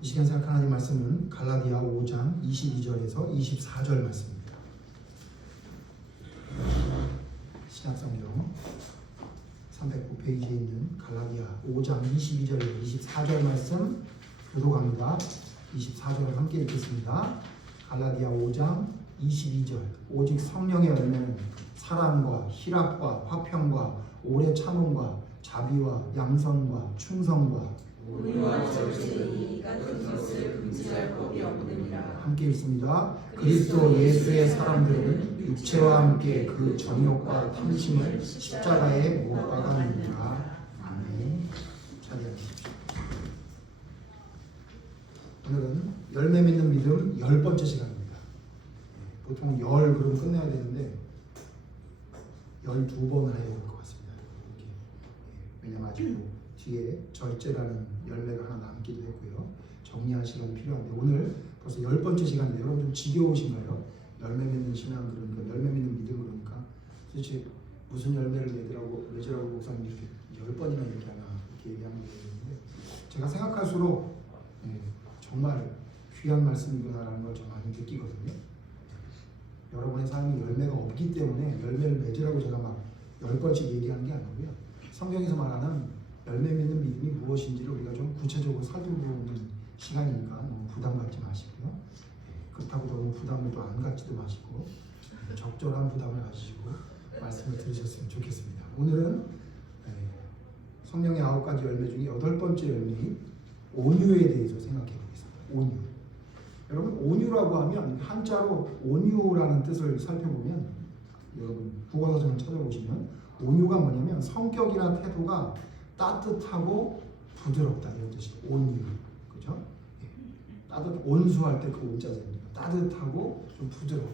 이 시간 생각할 하나님 말씀은 갈라디아 5장 22절에서 24절 말씀입니다. 신약성경 309페이지에 있는 갈라디아 5장 22절에서 24절 말씀 교독합니다. 24절을 함께 읽겠습니다. 갈라디아 5장 22절 오직 성령의 열매는 사랑과 희락과 화평과 오래 참음과 자비와 양선과 충성과 온유와 절제니 이 같은 것을 금지할 법이 없느니라. 함께 읽습니다. 그리스도 예수의 사람들은 육체와 함께 그 정욕과 탐심을 십자가에 못 박았느니라. 아멘. 자리하십시오. 오늘은 열매 맺는 믿음 10번째 시간입니다. 보통 10 그럼 끝내야 되는데 12번 해야 될 것 같습니다. 이렇게. 왜냐면 아직도 뒤에 절제라는 열매가 하나 남기도 했고요. 정리할 시간이 필요한데 오늘 벌써 10번째 시간인데 여러분 좀 지겨우신가요? 열매 맺는 신앙 그러니까 열매 맺는 믿음 그러니까 도대체 무슨 열매를 맺으라고 목사님 이렇게 10번이나 이렇게 하나 이렇게 얘기하는 거였는데 제가 생각할수록 정말 귀한 말씀이구나라는 걸 좀 많이 느끼거든요. 여러분의 삶이 열매가 없기 때문에 열매를 맺으라고 제가 막 10번씩 얘기하는 게 아니고요. 성경에서 말하는 열매 맺는 믿음이 무엇인지를 우리가 좀 구체적으로 살펴보는 시간이니까 너무 부담 갖지 마시고요. 그렇다고 너무 부담을 또 안 갖지도 마시고 적절한 부담을 가지시고 말씀을 들으셨으면 좋겠습니다. 오늘은 성령의 9가지 열매 중에 8번째 열매인 온유에 대해서 생각해 보겠습니다. 온유. 여러분 온유라고 하면 한자로 온유라는 뜻을 살펴보면 여러분 국어사전을 찾아보시면 온유가 뭐냐면 성격이나 태도가 따뜻하고 부드럽다 이런 뜻이 온유, 그죠? 온수할 때 그 온자재입니다. 따뜻하고 좀 부드러운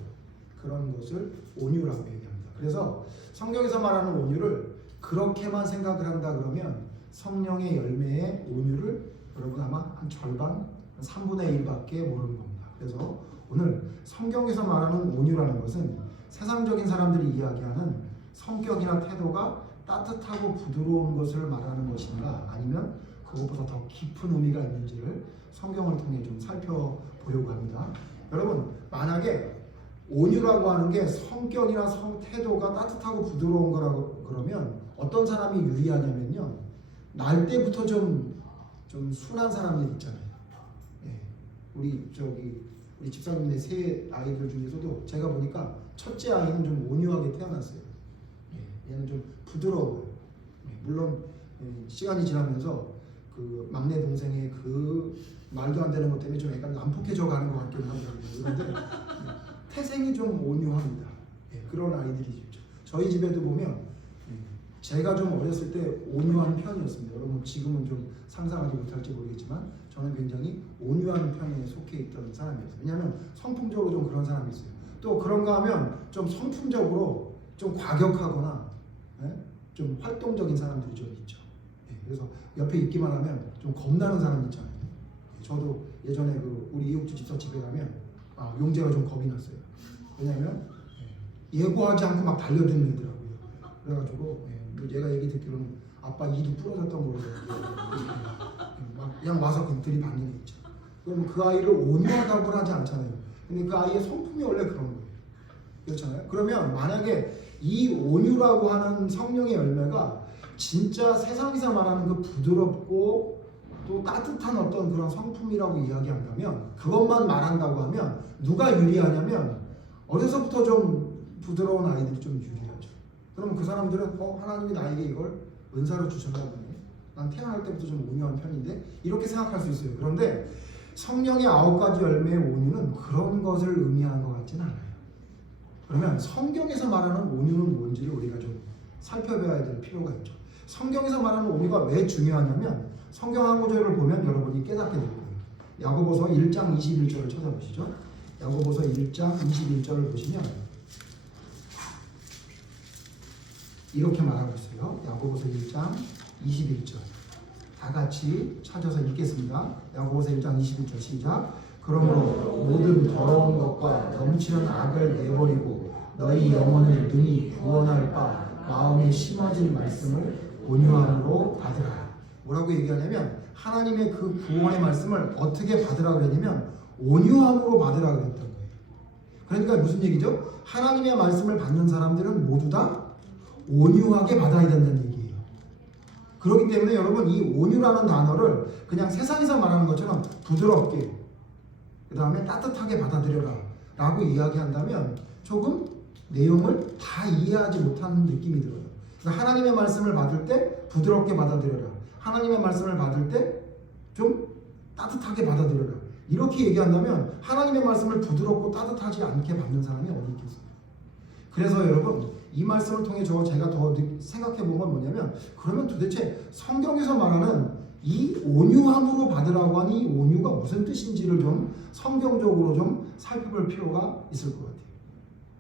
그런 것을 온유라고 얘기합니다. 그래서 성경에서 말하는 온유를 그렇게만 생각을 한다 그러면 성령의 열매의 온유를 여러분 아마 한 절반, 한 3분의 1밖에 모르는 겁니다. 그래서 오늘 성경에서 말하는 온유라는 것은 세상적인 사람들이 이야기하는 성격이나 태도가 따뜻하고 부드러운 것을 말하는 것인가 아니면 그것보다 더 깊은 의미가 있는지를 성경을 통해 좀 살펴보려고 합니다. 여러분 만약에 온유라고 하는 게 성격이나 태도가 따뜻하고 부드러운 거라고 그러면 어떤 사람이 유리하냐면요 날 때부터 좀 순한 사람들 있잖아요. 우리 집사님네 세 아이들 중에서도 제가 보니까 첫째 아이는 좀 온유하게 태어났어요. 얘는 좀 부드러워요. 물론 시간이 지나면서 그 막내 동생의 그 말도 안 되는 것 때문에 좀 약간 난폭해져 가는 것 같기도 하고 그런데 태생이 좀 온유합니다. 그런 아이들이 있죠. 저희 집에도 보면 제가 좀 어렸을 때 온유한 편이었습니다. 여러분 지금은 좀 상상하지 못할지 모르겠지만 저는 굉장히 온유한 편에 속해 있던 사람이었어요. 왜냐하면 성품적으로 좀 그런 사람이 있어요. 또 그런가 하면 좀 성품적으로 좀 과격하거나 좀 활동적인 사람들이 좀 있죠. 그래서 옆에 있기만 하면 좀 겁나는 사람이 있잖아요. 저도 예전에 우리 이웃집 집사 집에 가면 용재가 좀 겁이 났어요. 왜냐하면 예고하지 않고 막 달려드는 애더라고요. 그래가지고 얘가 얘기 듣기로는 아빠 이도 부러졌던 걸로 막 그냥 와서 들이받는 애 있죠. 그러면 그 아이를 온유하다고는 하지 않잖아요. 근데 그 아이의 성품이 원래 그런 거예요. 그렇잖아요. 그러면 만약에 이 온유라고 하는 성령의 열매가 진짜 세상에서 말하는 그 부드럽고 또 따뜻한 어떤 그런 성품이라고 이야기한다면 그것만 말한다고 하면 누가 유리하냐면 어려서부터 좀 부드러운 아이들이 좀 유리하죠. 그러면 그 사람들은 하나님이 나에게 이걸 은사로 주셨나 보네. 난 태어날 때부터 좀 온유한 편인데 이렇게 생각할 수 있어요. 그런데 성령의 9가지 열매의 온유는 그런 것을 의미하는 것 같지는 않아요. 그러면 성경에서 말하는 온유는 뭔지를 우리가 좀 살펴봐야 될 필요가 있죠. 성경에서 말하는 온유가 왜 중요하냐면 성경 한 구절을 보면 여러분이 깨닫게 될 거예요. 야고보서 1장 21절을 찾아보시죠. 야고보서 1장 21절을 보시면 이렇게 말하고 있어요. 야고보서 1장 21절 다 같이 찾아서 읽겠습니다. 야고보서 1장 21절 시작. 그러므로 모든 더러운 것과 넘치는 악을 내버리고 너희 영혼을 능히 구원할 바 마음에 심어진 말씀을 온유함으로 받으라. 뭐라고 얘기하냐면 하나님의 그 구원의 말씀을 어떻게 받으라고 그랬냐면 온유함으로 받으라고 그랬던 거예요. 그러니까 무슨 얘기죠? 하나님의 말씀을 받는 사람들은 모두 다 온유하게 받아야 된다는 얘기예요. 그렇기 때문에 여러분 이 온유라는 단어를 그냥 세상에서 말하는 것처럼 부드럽게 그 다음에 따뜻하게 받아들여라 라고 이야기한다면 조금 내용을 다 이해하지 못하는 느낌이 들어요. 그러니까 하나님의 말씀을 받을 때 부드럽게 받아들여라. 하나님의 말씀을 받을 때 좀 따뜻하게 받아들여라. 이렇게 얘기한다면 하나님의 말씀을 부드럽고 따뜻하지 않게 받는 사람이 어디 있겠어요? 그래서 여러분 이 말씀을 통해 제가 더 생각해 본 건 뭐냐면 그러면 도대체 성경에서 말하는 이 온유함으로 받으라고 하는 이 온유가 무슨 뜻인지를 좀 성경적으로 좀 살펴볼 필요가 있을 것 같아요.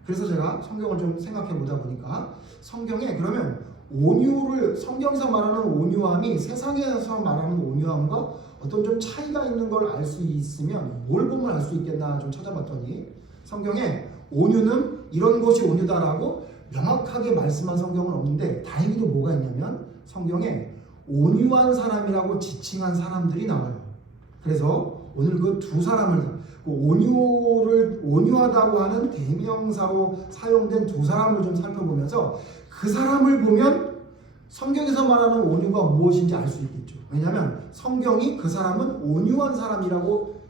그래서 제가 성경을 좀 생각해 보다 보니까 성경에 그러면 온유를 성경에서 말하는 온유함이 세상에서 말하는 온유함과 어떤 좀 차이가 있는 걸 알 수 있으면 뭘 보면 알 수 있겠나 좀 찾아봤더니 성경에 온유는 이런 것이 온유다라고 명확하게 말씀한 성경은 없는데 다행히도 뭐가 있냐면 성경에 온유한 사람이라고 지칭한 사람들이 나와요. 그래서 오늘 그 두 사람을 온유하다고 하는 대명사로 사용된 두 사람을 좀 살펴보면서 그 사람을 보면 성경에서 말하는 온유가 무엇인지 알 수 있겠죠. 왜냐하면 성경이 그 사람은 온유한 사람이라고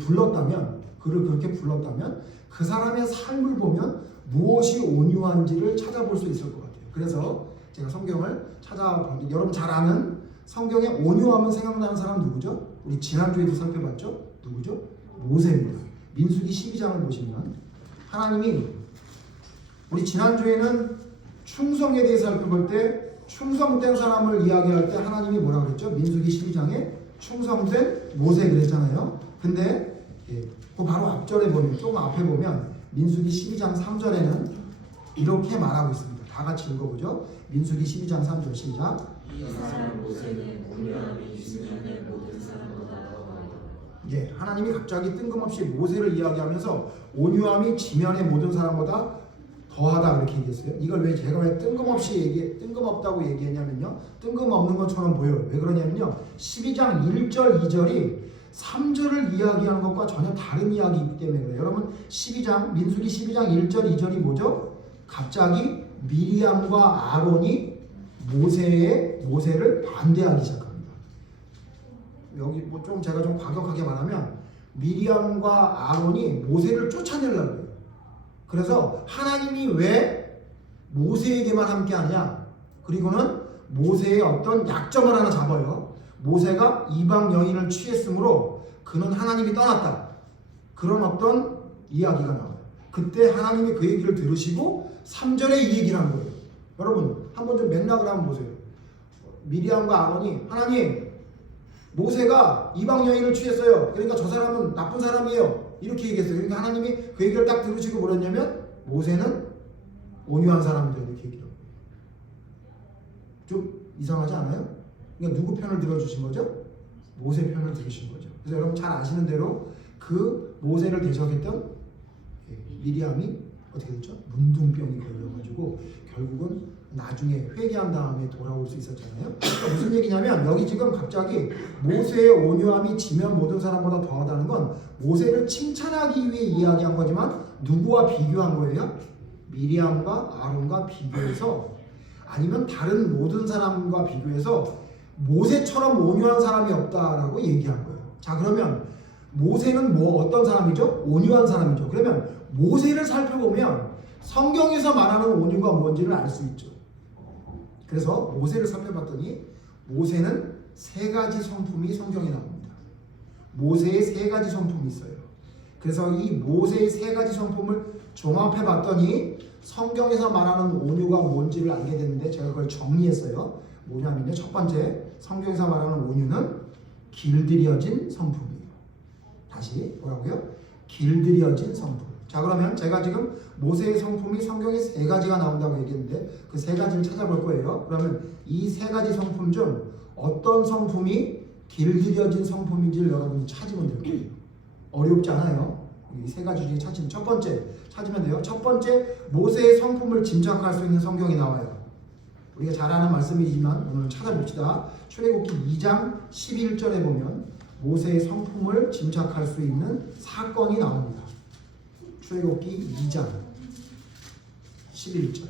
불렀다면 그를 그렇게 불렀다면 그 사람의 삶을 보면 무엇이 온유한지를 찾아볼 수 있을 것 같아요. 그래서 제가 성경을 찾아봤는데 여러분 잘 아는 성경에 온유하면 생각나는 사람 누구죠? 우리 지난주에도 살펴봤죠? 누구죠? 모세입니다. 민수기 12장을 보시면 하나님이 우리 지난주에는 충성에 대해서 살펴볼 때 충성된 사람을 이야기할 때 하나님이 뭐라고 그랬죠? 민수기 12장에 충성된 모세 그랬잖아요. 근데 그 바로 앞절에 보면 조금 앞에 보면 민수기 12장 3절에는 이렇게 말하고 있습니다. 다 같이 읽어보죠. 민수기 12장 3절 시작. 이 사람 모세는 온유함이 지면의 모든 사람보다 더하다. 하나님이 갑자기 뜬금없이 모세를 이야기하면서 온유함이 지면의 모든 사람보다 더하다 이렇게 얘기했어요. 이걸 왜 제가 왜 뜬금없다고 얘기했냐면요. 뜬금없는 것처럼 보여요. 왜 그러냐면요. 12장 1절 2절이 3절을 이야기하는 것과 전혀 다른 이야기이기 때문에 그래요. 여러분 민수기 12장 1절 2절이 뭐죠? 갑자기 미리암과 아론이 모세를 반대하기 시작합니다. 여기 좀 제가 좀 과격하게 말하면 미리암과 아론이 모세를 쫓아내려고 해요. 그래서 하나님이 왜 모세에게만 함께하냐? 그리고는 모세의 어떤 약점을 하나 잡아요. 모세가 이방 여인을 취했으므로 그는 하나님이 떠났다. 그런 어떤 이야기가 나와요. 그때 하나님이 그 얘기를 들으시고 3절에 이 얘기를 한 거예요. 여러분 한번 좀 맥락을 한번 보세요. 미리암과 아론이 하나님 모세가 이방 여인을 취했어요. 그러니까 저 사람은 나쁜 사람이에요. 이렇게 얘기했어요. 그러니까 하나님이 그 얘기를 딱 들으시고 뭐랬냐면 모세는 온유한 사람이다 이렇게 얘기를. 좀 이상하지 않아요? 그러니까 누구 편을 들어주신 거죠? 모세 편을 들으신 거죠. 그래서 여러분 잘 아시는 대로 그 모세를 대적했던 미리암이 어떻게 됐죠? 문둥병이 걸려가지고 결국은 나중에 회개한 다음에 돌아올 수 있었잖아요. 그러니까 무슨 얘기냐면 여기 지금 갑자기 모세의 온유함이 지면 모든 사람보다 더하다는 건 모세를 칭찬하기 위해 이야기한 거지만 누구와 비교한 거예요? 미리암과 아론과 비교해서 아니면 다른 모든 사람과 비교해서 모세처럼 온유한 사람이 없다라고 얘기한 거예요. 자 그러면 모세는 어떤 사람이죠? 온유한 사람이죠. 그러면 모세를 살펴보면 성경에서 말하는 온유가 뭔지를 알 수 있죠. 그래서 모세를 살펴봤더니 모세는 세 가지 성품이 성경에 나옵니다. 모세의 세 가지 성품이 있어요. 그래서 이 모세의 세 가지 성품을 종합해 봤더니 성경에서 말하는 온유가 뭔지를 알게 됐는데 제가 그걸 정리했어요. 뭐냐면요. 첫 번째, 성경에서 말하는 온유는 길들여진 성품이에요. 다시 뭐라고요? 길들여진 성품. 자 그러면 제가 지금 모세의 성품이 성경에 세 가지가 나온다고 얘기했는데 그 세 가지를 찾아볼 거예요. 그러면 이 세 가지 성품 중 어떤 성품이 길들여진 성품인지를 여러분이 찾으면 될 거예요. 어렵지 않아요. 이 세 가지 중에 찾으면 첫 번째 찾으면 돼요. 첫 번째 모세의 성품을 짐작할 수 있는 성경이 나와요. 우리가 잘 아는 말씀이지만 오늘 찾아봅시다. 출애굽기 2장 11절에 보면 모세의 성품을 짐작할 수 있는 사건이 나옵니다. 출애굽기 2장 11절.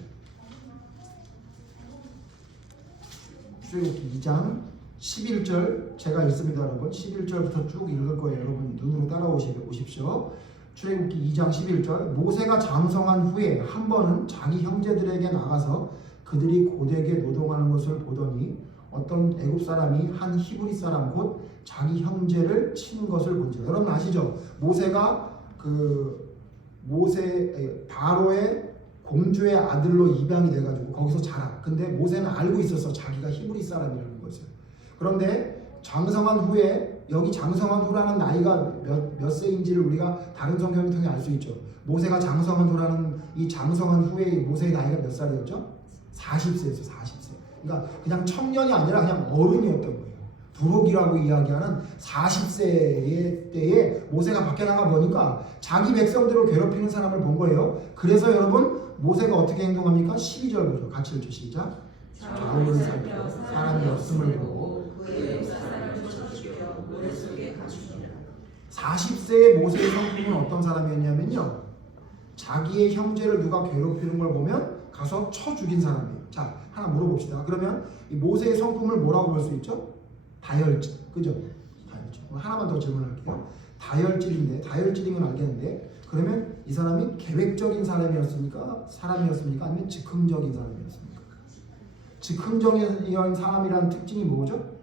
출애굽기 2장 11절 제가 읽습니다, 여러분. 11절부터 쭉 읽을 거예요. 여러분 눈으로 따라오십시오. 출애굽기 2장 11절. 모세가 장성한 후에 한 번은 자기 형제들에게 나가서 그들이 고되게 노동하는 것을 보더니 어떤 애굽 사람이 한 히브리 사람 곧 자기 형제를 친 것을 본지라. 여러분 아시죠? 모세가 바로의 공주의 아들로 입양이 돼가지고 거기서 자라. 근데 모세는 알고 있었어. 자기가 히브리 사람이라는 것을. 그런데 장성한 후에, 여기 장성한 후라는 나이가 몇 세인지를 우리가 다른 성경을 통해 알 수 있죠. 모세가 장성한 후라는 이 장성한 후에 모세의 나이가 몇 살이었죠? 40세였어. 40세. 그러니까 그냥 청년이 아니라 그냥 어른이었던 거예요. 부록이라고 이야기하는 40세의 때에 모세가 밖에 나가 보니까 자기 백성들을 괴롭히는 사람을 본 거예요. 그래서 여러분 모세가 어떻게 행동합니까? 12절 보죠. 같이 읽죠. 시작. 좌우를 살펴 사람이 없음을 보고 그의 사람을 쳐 죽여 모래 속에 가두니라. 40세의 모세의 성품은 어떤 사람이었냐면요, 자기의 형제를 누가 괴롭히는 걸 보면 가서 쳐 죽인 사람이에요. 자, 하나 물어봅시다. 그러면 이 모세의 성품을 뭐라고 볼 수 있죠? 다혈질, 그죠? 다혈질. 하나만 더 질문할게요. 다혈질인 건 알겠는데, 그러면 이 사람이 계획적인 사람이었습니까? 아니면 즉흥적인 사람이었습니까? 즉흥적인 사람이라는 특징이 뭐죠?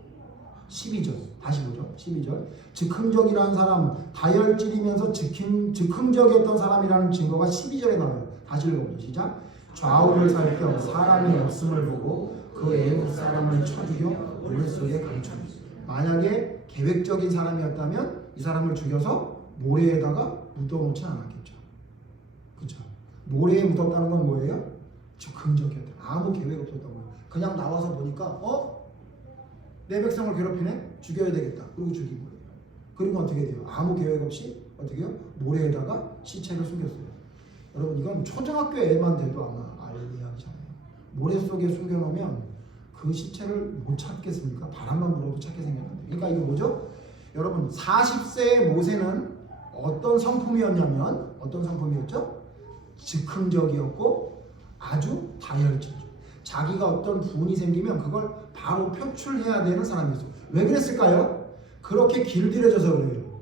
12절. 다시 보죠. 12절. 즉흥적이라는 사람, 다혈질이면서 즉흥적이었던 사람이라는 증거가 12절에 나와요. 다시 읽어보죠. 시작. 좌우를 살펴 사람이 없음을 보고 그 애국 사람을 쳐 죽여 모래 속에 감춰. 만약에 계획적인 사람이었다면 이 사람을 죽여서 모래에다가 묻어놓지 않았겠죠. 그렇죠? 모래에 묻었다는 건 뭐예요? 즉흥적이었다. 아무 계획 없었던 거예요. 그냥 나와서 보니까 내 백성을 괴롭히네? 죽여야 되겠다. 그리고 죽인 거예요. 그리고 어떻게 돼요? 아무 계획 없이 어떻게 해요? 모래에다가 시체를 숨겼어요. 여러분 이건 초등학교 애만 돼도 아마 알 이야기잖아요. 모래 속에 숨겨놓으면 그 시체를 못 찾겠습니까? 바람만 불어도 찾게 생겼는데. 그러니까 이거 뭐죠? 여러분 40세의 모세는 어떤 성품이었냐면 어떤 성품이었죠? 즉흥적이었고 아주 다혈질. 자기가 어떤 부분이 생기면 그걸 바로 표출해야 되는 사람이었어요. 왜 그랬을까요? 그렇게 길들여져서 그래요.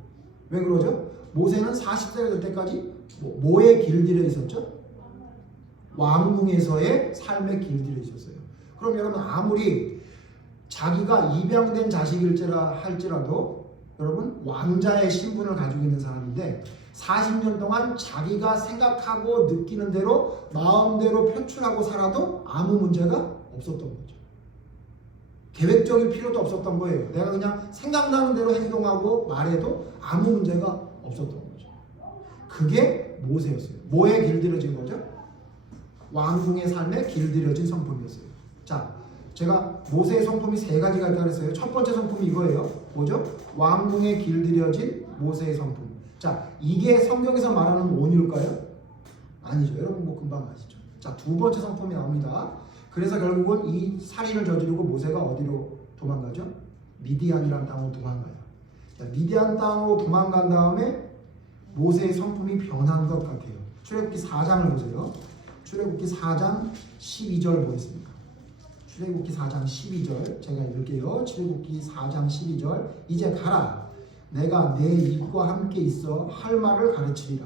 왜 그러죠? 모세는 40세가 될 때까지 뭐에 길들여 있었죠? 왕궁에서의 삶에 길들여 있었어요. 그럼 여러분 아무리 자기가 입양된 자식일지라 할지라도 여러분 왕자의 신분을 가지고 있는 사람인데 40년 동안 자기가 생각하고 느끼는 대로 마음대로 표출하고 살아도 아무 문제가 없었던 거죠. 계획적일 필요도 없었던 거예요. 내가 그냥 생각나는 대로 행동하고 말해도 아무 문제가 없었던 거죠. 그게 모세였어요. 뭐에 길들여진 거죠? 왕궁의 삶에 길들여진 성품이었어요. 자, 제가 모세의 성품이 세 가지가 있다고 했어요. 첫 번째 성품이 이거예요. 뭐죠? 왕궁에 길들여진 모세의 성품. 자, 이게 성경에서 말하는 온유일까요? 아니죠. 여러분 뭐 금방 아시죠. 자, 두 번째 성품이 나옵니다. 그래서 결국은 이 살인을 저지르고 모세가 어디로 도망가죠? 미디안이라는 땅으로 도망가요. 자, 미디안 땅으로 도망간 다음에 모세의 성품이 변한 것 같아요. 출애굽기 4장을 보세요. 출애굽기 4장 12절 보겠습니다. 출애굽기 4장 12절 제가 읽을게요. 출애굽기 4장 12절. 이제 가라. 내가 내 입과 함께 있어 할 말을 가르치리라.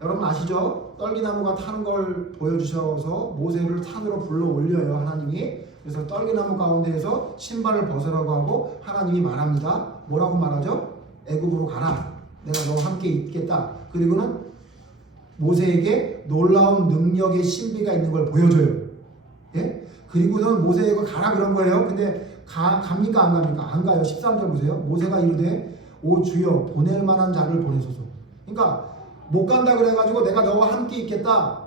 여러분 아시죠? 떨기나무가 타는 걸 보여주셔서 모세를 산으로 불러 올려요. 하나님이. 그래서 떨기나무 가운데에서 신발을 벗으라고 하고 하나님이 말합니다. 뭐라고 말하죠? 애굽으로 가라. 내가 너와 함께 있겠다. 그리고는 모세에게 놀라운 능력의 신비가 있는 걸 보여줘요. 예? 그리고는 모세에게 가라 그런 거예요. 근데 갑니까 안 갑니까? 안 가요. 13절 보세요. 모세가 이르되 오 주여 보낼 만한 자를 보내소서. 그러니까 못 간다 그래가지고 내가 너와 함께 있겠다.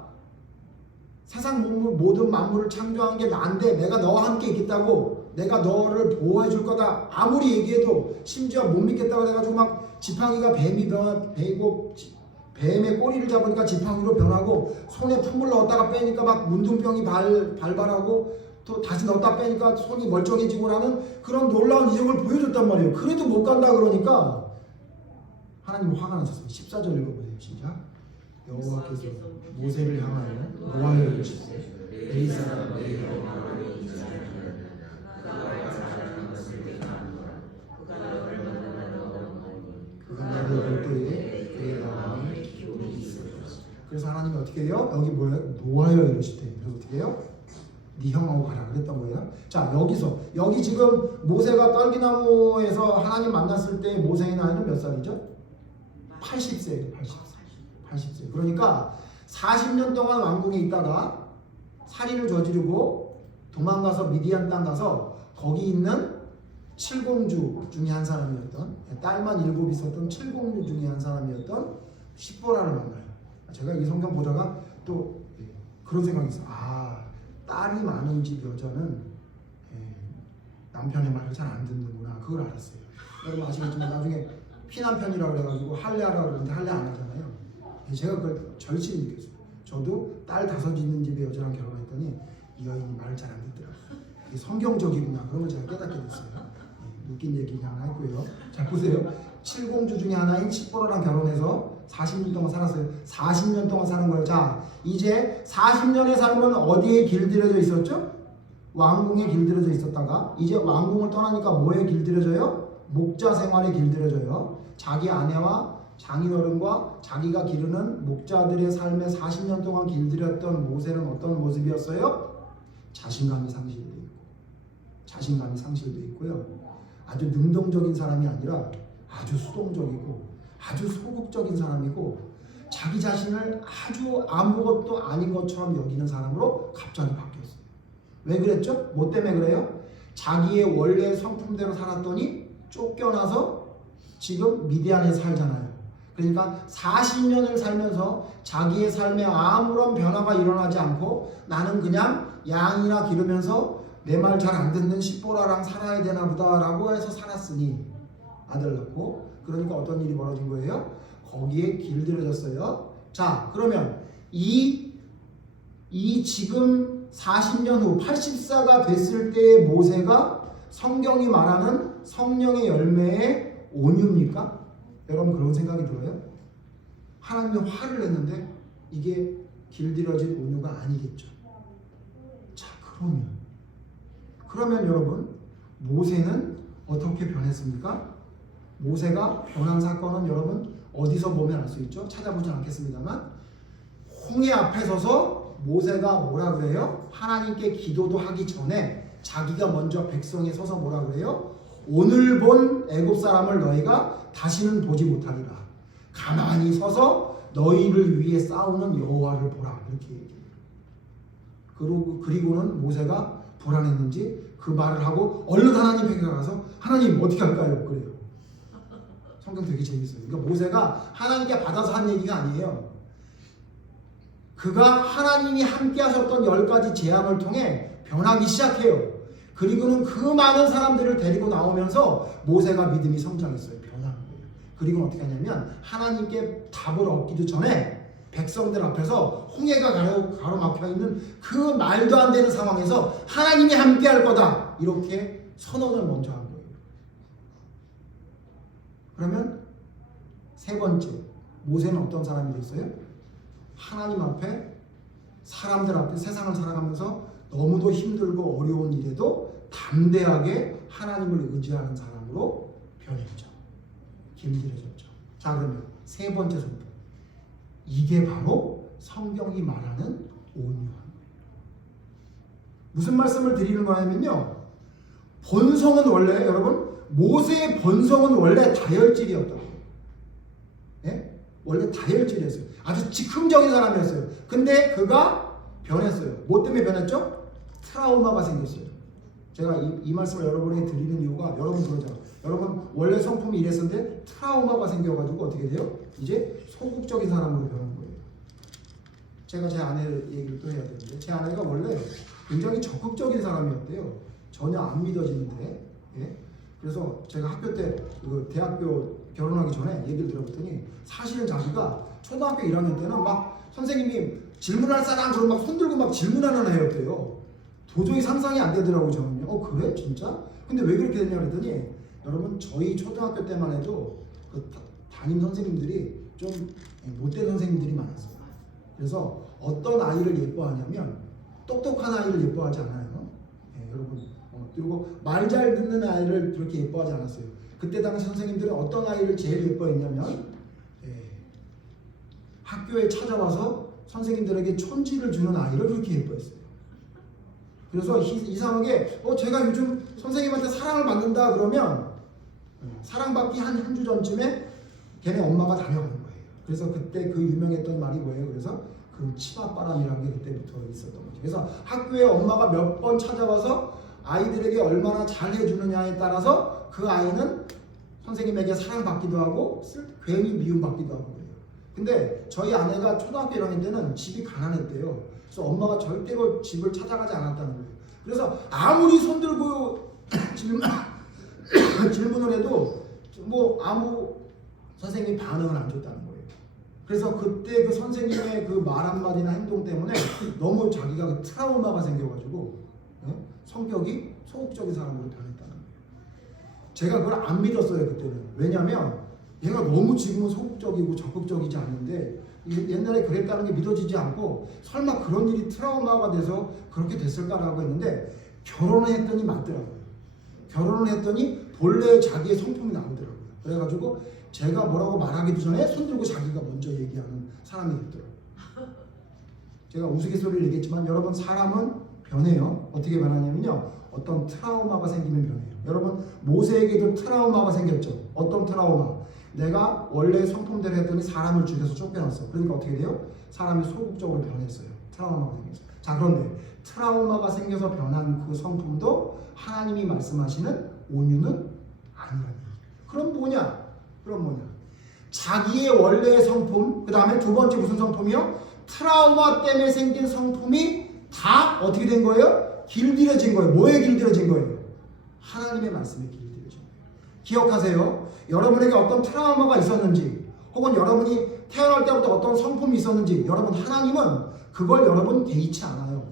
세상 모든 만물을 창조한 게 나인데 내가 너와 함께 있겠다고, 내가 너를 보호해 줄 거다 아무리 얘기해도 심지어 못 믿겠다고 해가지고 막 지팡이가 뱀이 배고 뱀의 꼬리를 잡으니까 지팡이로 변하고 손에 품을 넣었다가 빼니까 막 문둥병이 발발하고 또 또 다시 넣었다 빼니까 손이 멀쩡해지고 라는 그런 놀라운 이적을 보여줬단 말이에요. 그래도 못 간다 그러니까 하나님 화가 나셨어요. 14절 읽어보세요. 시작. 여호와께서 모세를 향하여 노하여 이르시되 내 사람 너희 하나님이 이스라엘을 그가 나를 볼 때에 그의 마음에 기쁨이 있으리라. 그래서 하나님이 어떻게 해요? 여기 뭐예요? 노하여 이르시되. 그래서 어떻게 해요? 네 형하고 가라 그랬던 거예요. 자, 여기 지금 모세가 떨기나무에서 하나님 만났을 때 모세의 나이는 몇 살이죠? 80세예요. 80세. 그러니까 40년 동안 왕궁에 있다가 살인을 저지르고 도망가서 미디안 땅 가서 거기 있는 칠공주 중에 한 사람이었던, 딸만 7 있었던 칠공주 중에 한 사람이었던 십보라를 만나요. 제가 이 성경 보다가 또 그런 생각이 있어요. 딸이 많은 집 여자는 남편의 말을 잘 안 듣는구나. 그걸 알았어요. 여러분 아시겠지만 나중에 피남편이라고 그래가지고 할례하라고 그러는데 할례 안 하잖아요. 제가 그걸 절실히 느꼈어요. 저도 딸 5 있는 집의 여자랑 결혼했더니 이 여인이 말을 잘 안 듣더라고요. 이게 성경적이구나. 그런 걸 제가 깨닫게 됐어요. 웃긴 얘기 하나 했고요. 자, 보세요. 칠공주 중에 하나인 십보라랑 결혼해서 40년 동안 살았어요. 40년 동안 사는 거예요. 자, 이제 40년의 삶은 어디에 길들여져 있었죠? 왕궁에 길들여져 있었다가 이제 왕궁을 떠나니까 뭐에 길들여져요? 목자 생활에 길들여져요. 자기 아내와 장인어른과 자기가 기르는 목자들의 삶에 40년 동안 길들였던 모세는 어떤 모습이었어요? 자신감이 상실돼 있고요. 아주 능동적인 사람이 아니라 아주 수동적이고 아주 소극적인 사람이고 자기 자신을 아주 아무것도 아닌 것처럼 여기는 사람으로 갑자기 바뀌었어요. 왜 그랬죠? 뭐 때문에 그래요? 자기의 원래 성품대로 살았더니 쫓겨나서 지금 미디안에 살잖아요. 그러니까 40년을 살면서 자기의 삶에 아무런 변화가 일어나지 않고 나는 그냥 양이나 기르면서 내 말 잘 안 듣는 십보라랑 살아야 되나 보다라고 해서 살았으니 아들 낳고 그러니까 어떤 일이 벌어진 거예요? 거기에 길들여졌어요. 자, 그러면 이 지금 40년 후 84가 됐을 때의 모세가 성경이 말하는 성령의 열매의 온유입니까? 여러분 그런 생각이 들어요? 하나님이 화를 냈는데 이게 길들여진 온유가 아니겠죠. 자, 그러면 여러분 모세는 어떻게 변했습니까? 모세가 변한 사건은 여러분 어디서 보면 알 수 있죠? 찾아보지 않겠습니다만 홍해 앞에 서서 모세가 뭐라 그래요? 하나님께 기도도 하기 전에 자기가 먼저 백성에 서서 뭐라 그래요? 오늘 본 애굽 사람을 너희가 다시는 보지 못하리라. 가만히 서서 너희를 위해 싸우는 여호와를 보라. 이렇게 얘기해요. 그리고는 모세가 불안했는지 그 말을 하고 얼른 하나님께 가서 하나님 어떻게 할까요? 그래요. 성경 되게 재밌어요. 그러니까 모세가 하나님께 받아서 한 얘기가 아니에요. 그가 하나님이 함께 하셨던 10가지 재앙을 통해 변하기 시작해요. 그리고는 그 많은 사람들을 데리고 나오면서 모세가 믿음이 성장했어요. 변한 거예요. 그리고 어떻게 하냐면 하나님께 답을 얻기도 전에 백성들 앞에서 홍해가 가로막혀 있는 그 말도 안 되는 상황에서 하나님이 함께 할 거다. 이렇게 선언을 먼저 한 거예요. 그러면 세 번째, 모세는 어떤 사람이 됐어요? 하나님 앞에, 사람들 앞에 세상을 살아가면서 너무도 힘들고 어려운 일에도 담대하게 하나님을 의지하는 사람으로 변했죠. 길들여졌죠. 자, 그러면 세 번째 성품. 이게 바로 성경이 말하는 온유한 거예요. 무슨 말씀을 드리는 거냐면요. 본성은 원래 여러분 모세의 본성은 원래 다혈질이었다고. 예? 원래 다혈질이었어요. 아주 즉흥적인 사람이었어요. 근데 그가 변했어요. 뭐 때문에 변했죠? 트라우마가 생겼어요. 제가 이 말씀을 여러분에게 드리는 이유가 여러분 그러죠. 여러분 원래 성품이 이랬었는데 트라우마가 생겨가지고 어떻게 돼요? 이제 소극적인 사람으로 변한 거예요. 제가 제 아내 얘기를 또 해야 되는데 제 아내가 원래 굉장히 적극적인 사람이었대요. 전혀 안 믿어지는데. 예? 그래서 제가 학교 때 대학교 결혼하기 전에 얘기를 들어봤더니 사실은 자기가 초등학교 1학년 때는 막 선생님이 질문할 사람 그러면 막 손들고 막 질문하는 애였대요. 도저히 상상이 안 되더라고요. 저는요. 그래? 진짜? 근데 왜 그렇게 됐냐 그랬더니 여러분 저희 초등학교 때만 해도 그 담임 선생님들이 좀 못된 선생님들이 많았어요. 그래서 어떤 아이를 예뻐하냐면 똑똑한 아이를 예뻐하지 않아요. 여러분 그리고 말 잘 듣는 아이를 그렇게 예뻐하지 않았어요. 그때 당시 선생님들은 어떤 아이를 제일 예뻐했냐면 학교에 찾아와서 선생님들에게 촌지를 주는 아이를 그렇게 예뻐했어요. 그래서 이상하게 제가 요즘 선생님한테 사랑을 받는다 그러면 사랑받기 한 주 전쯤에 걔네 엄마가 다녀가는 거예요. 그래서 그때 그 유명했던 말이 뭐예요? 그래서 그 치맛바람이라는 게 그때부터 있었던 거죠. 그래서 학교에 엄마가 몇 번 찾아와서 아이들에게 얼마나 잘 해주느냐에 따라서 그 아이는 선생님에게 사랑받기도 하고 괜히 미움받기도 하고 그래요. 근데 저희 아내가 초등학교 1학년 때는 집이 가난했대요. 그래서 엄마가 절대로 집을 찾아가지 않았다는 거예요. 그래서 아무리 손들고 질문을 해도 아무 선생님이 반응을 안 줬다는 거예요. 그래서 그때 그 선생님의 그 말 한마디나 행동 때문에 너무 자기가 그 트라우마가 생겨가지고 성격이 소극적인 사람으로 변했다는 거예요. 제가 그걸 안 믿었어요 그때는. 왜냐하면 얘가 너무 지금은 소극적이고 적극적이지 않는데 옛날에 그랬다는 게 믿어지지 않고 설마 그런 일이 트라우마가 돼서 그렇게 됐을까라고 했는데 결혼을 했더니 맞더라고요. 결혼을 했더니 본래 자기의 성품이 나오더라고요. 그래가지고 제가 뭐라고 말하기도 전에 손들고 자기가 먼저 얘기하는 사람이 됐더라고요. 제가 우스갯소리를 얘기했지만 여러분 사람은 변해요. 어떻게 변하냐면요. 어떤 트라우마가 생기면 변해요. 여러분 모세에게도 트라우마가 생겼죠. 어떤 트라우마? 내가 원래 성품대로 했더니 사람을 죽여서 쫓겨났어. 그러니까 어떻게 돼요? 사람이 소극적으로 변했어요. 트라우마가 생겼어요. 자 그런데 트라우마가 생겨서 변한 그 성품도 하나님이 말씀하시는 온유는 아니라는 거예요. 그럼 뭐냐? 자기의 원래의 성품, 그 다음에 두 번째 무슨 성품이요? 트라우마 때문에 생긴 성품이 다 어떻게 된 거예요? 길들여진 거예요. 뭐에 길들여진 거예요? 하나님의 말씀에 길들여진 거예요. 기억하세요. 여러분에게 어떤 트라우마가 있었는지 혹은 여러분이 태어날 때부터 어떤 성품이 있었는지 여러분 하나님은 그걸 여러분 개의치 않아요.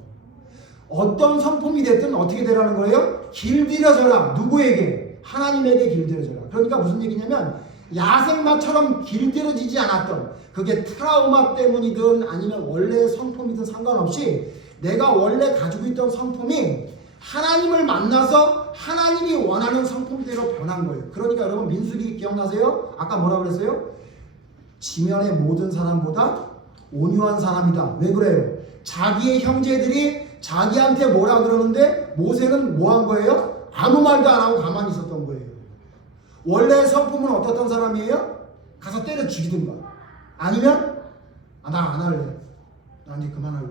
어떤 성품이 됐든 어떻게 되라는 거예요? 길들여져라. 누구에게? 하나님에게 길들여져라. 그러니까 무슨 얘기냐면 야생마처럼 길들여지지 않았던 그게 트라우마 때문이든 아니면 원래 성품이든 상관없이 내가 원래 가지고 있던 성품이 하나님을 만나서 하나님이 원하는 성품대로 변한 거예요. 그러니까 여러분 민수기 기억나세요? 아까 뭐라고 그랬어요? 지면의 모든 사람보다 온유한 사람이다. 왜 그래요? 자기의 형제들이 자기한테 뭐라 그러는데 모세는 뭐 한 거예요? 아무 말도 안 하고 가만히 있었던 거예요. 원래 성품은 어떻던 사람이에요? 가서 때려 죽이든가 아니면 나 안 할래. 나 이제 그만할래.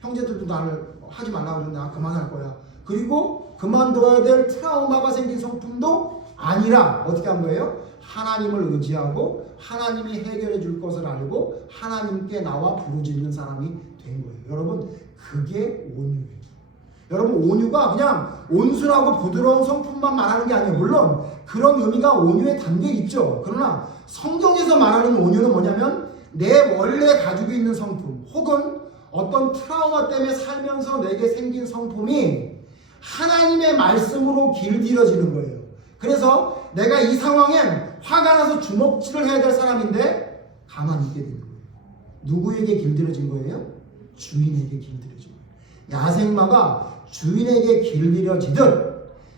형제들도 나를 하지 말라고 그러는데 나 그만할 거야. 그리고 그만둬야 될 트라우마가 생긴 성품도 아니라 어떻게 한 거예요? 하나님을 의지하고 하나님이 해결해 줄 것을 알고 하나님께 나와 부르짖는 사람이 된 거예요. 여러분 그게 온유예요. 여러분 온유가 그냥 온순하고 부드러운 성품만 말하는 게 아니에요. 물론 그런 의미가 온유에 담겨 있죠. 그러나 성경에서 말하는 온유는 뭐냐면 내 원래 가지고 있는 성품 혹은 어떤 트라우마 때문에 살면서 내게 생긴 성품이 하나님의 말씀으로 길들여지는 거예요. 그래서 내가 이 상황엔 화가 나서 주먹질을 해야 될 사람인데 가만히 있게 되는 거예요. 누구에게 길들여진 거예요? 주인에게 길들여진 거예요. 야생마가 주인에게 길들여지듯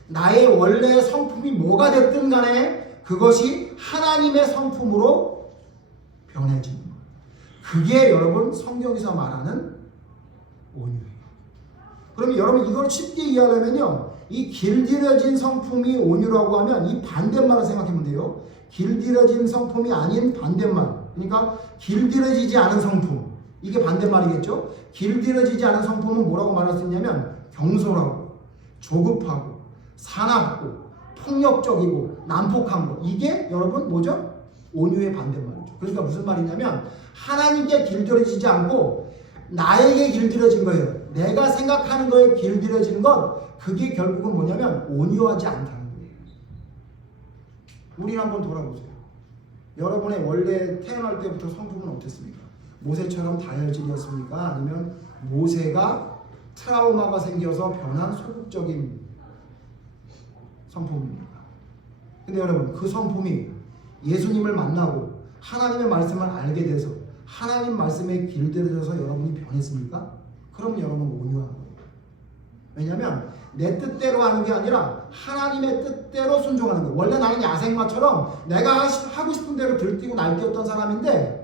나의 원래 성품이 뭐가 됐든 간에 그것이 하나님의 성품으로 변해지는 거예요. 그게 여러분 성경에서 말하는 온유예요. 그러면 여러분 이걸 쉽게 이해하려면요. 이 길들여진 성품이 온유라고 하면 이 반대말을 생각하면 돼요. 길들여진 성품이 아닌 반대말. 그러니까 길들여지지 않은 성품. 이게 반대말이겠죠. 길들여지지 않은 성품은 뭐라고 말할 수 있냐면 경솔하고 조급하고 사납고 폭력적이고 난폭한 거. 이게 여러분 뭐죠? 온유의 반대말이죠. 그러니까 무슨 말이냐면 하나님께 길들여지지 않고 나에게 길들여진 거예요. 내가 생각하는 거에 길들여지는 것, 그게 결국은 뭐냐면 온유하지 않다는 거예요. 우리는 한번 돌아보세요. 여러분의 원래 태어날 때부터 성품은 어땠습니까? 모세처럼 다혈질이었습니까? 아니면 모세가 트라우마가 생겨서 변한 소극적인 성품입니다. 근데 여러분 그 성품이 예수님을 만나고 하나님의 말씀을 알게 돼서 하나님 말씀에 길들여져서 여러분이 변했습니까? 그럼 여러분 온유한 거예요. 왜냐하면 내 뜻대로 하는 게 아니라 하나님의 뜻대로 순종하는 거예요. 원래 나는 야생마처럼 내가 하고 싶은 대로 들뛰고 날뛰었던 사람인데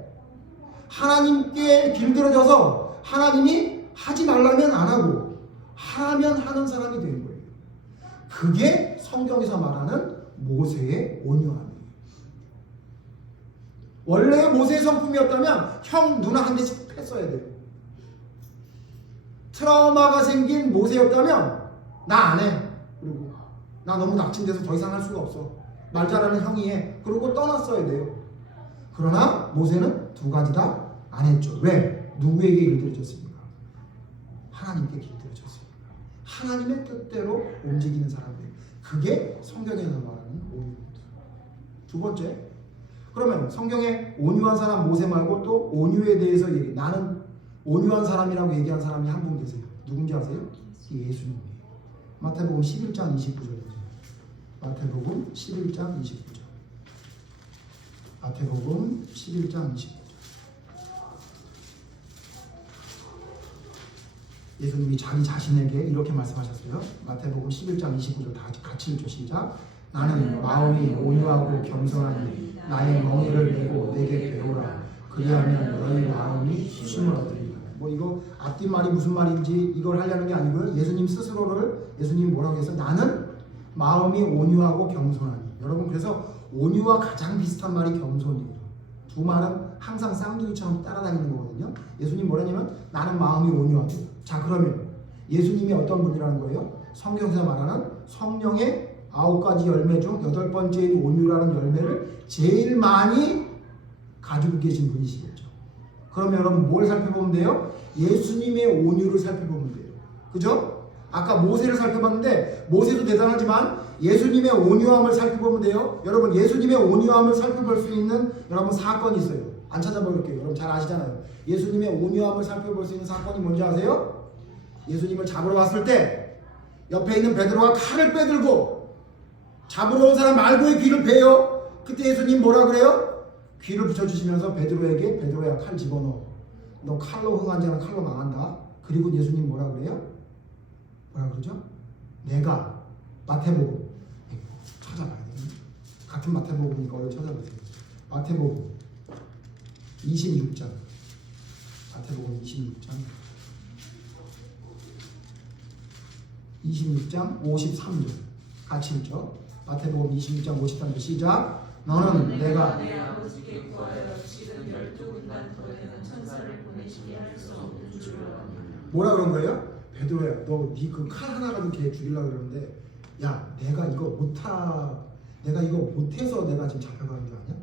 하나님께 길들여져서 하나님이 하지 말라면 안 하고 하라면 하는 사람이 된 거예요. 그게 성경에서 말하는 모세의 온유함이에요. 원래 모세의 성품이었다면 형 누나 한 대씩 팼어야 돼요. 트라우마가 생긴 모세였다면 나 안 해. 그리고 나 너무 낙심돼서 더 이상 할 수가 없어. 말 잘하는 형이 해. 그러고 떠났어야 돼요. 그러나 모세는 두 가지 다 안 했죠. 왜? 누구에게 길들여졌습니까? 하나님께 길들여졌습니다. 하나님의 뜻대로 움직이는 사람들. 그게 성경에서 말하는 온유입니다. 두 번째, 그러면 성경에 온유한 사람 모세 말고 또 온유에 대해서 나는 온유한 사람이라고 얘기한 사람이 한 분 계세요. 누군지 아세요? 예수님이에요. 마태복음 11장 29절. 마태복음 11장 29절. 마태복음 11장 29절. 예수님이 자기 자신에게 이렇게 말씀하셨어요. 마태복음 11장 29절 다 같이 읽죠. 시작. 나는 마음이 온유하고 겸손하니 나의 멍에를 메고 내게 배우라. 그리하면 너희 마음이 쉼을 얻으리라. 뭐 이거 앞뒤 말이 무슨 말인지 이걸 하려는 게 아니고요. 예수님 스스로를 예수님이 뭐라고 해서 나는 마음이 온유하고 겸손하니. 여러분 그래서 온유와 가장 비슷한 말이 겸손이에요. 두 말은 항상 쌍둥이처럼 따라다니는 거거든요. 예수님 뭐라냐면 나는 마음이 온유하고. 자 그러면 예수님이 어떤 분이라는 거예요? 성경에서 말하는 성령의 9가지 열매 중 8번째인 온유라는 열매를 제일 많이 가지고 계신 분이시겠죠. 그럼 여러분 뭘 살펴보면 돼요? 예수님의 온유를 살펴보면 돼요. 그죠? 아까 모세를 살펴봤는데 모세도 대단하지만 예수님의 온유함을 살펴보면 돼요. 여러분 예수님의 온유함을 살펴볼 수 있는 여러분 사건이 있어요. 안 찾아볼게요. 여러분 잘 아시잖아요. 예수님의 온유함을 살펴볼 수 있는 사건이 뭔지 아세요? 예수님을 잡으러 왔을 때 옆에 있는 베드로가 칼을 빼들고 잡으러 온 사람 말고의 귀를 베요. 그때 예수님 뭐라 그래요? 귀를 붙여주시면서 베드로에게 베드로야 칼 집어넣어. 너 칼로 흥한 자는 칼로 망한다. 그리고 예수님 뭐라 그래요? 뭐라 그러죠? 내가 마태복음 찾아봐야 돼요. 같은 마태복음이니까 얼른 찾아보세요. 마태복음 26장 마태복음 26장 53절 같이 읽죠. 마태복음 26장 53절 시작. 너는 내가 내 아버지께 구하여 지금 12군단 더 되는 천사를 보내시게 할 수 없는 줄을 아노라. 뭐라 그런 거예요? 베드로야 너 네 그 칼 하나라도 걔 죽이려고 그러는데 야 내가 이거 못해서 내가 지금 잡혀가는 줄 아냐?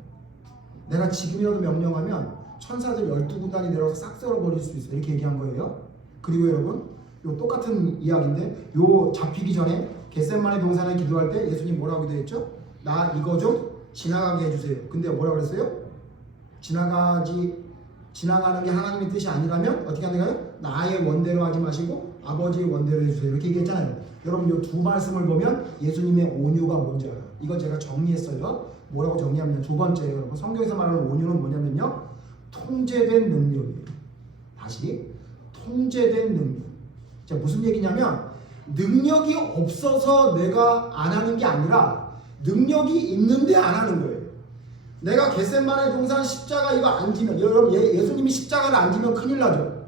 내가 지금이라도 명령하면 천사들 12군단이 내려와서 싹 썰어버릴 수 있어. 이렇게 얘기한 거예요. 그리고 여러분 요 똑같은 이야기인데 요 잡히기 전에 겟세마네 동산에 기도할 때 예수님 뭐라고 기도했죠? 나 이거 좀 지나가게 해주세요. 근데 뭐라고 그랬어요? 지나가는 게 하나님의 뜻이 아니라면 어떻게 하는 거예요? 나의 원대로 하지 마시고 아버지의 원대로 해주세요. 이렇게 얘기했잖아요. 여러분 이 두 말씀을 보면 예수님의 온유가 뭔지 알아요. 이거 제가 정리했어요. 뭐라고 정리하면 두 번째예요. 여러분 성경에서 말하는 온유는 뭐냐면요. 통제된 능력이에요. 다시 통제된 능력. 자 무슨 얘기냐면 능력이 없어서 내가 안 하는 게 아니라 능력이 있는데 안 하는 거예요. 내가 겟세마네 동산 십자가 이거 안 지면 여러분 예수님이 십자가를 안 지면 큰일 나죠.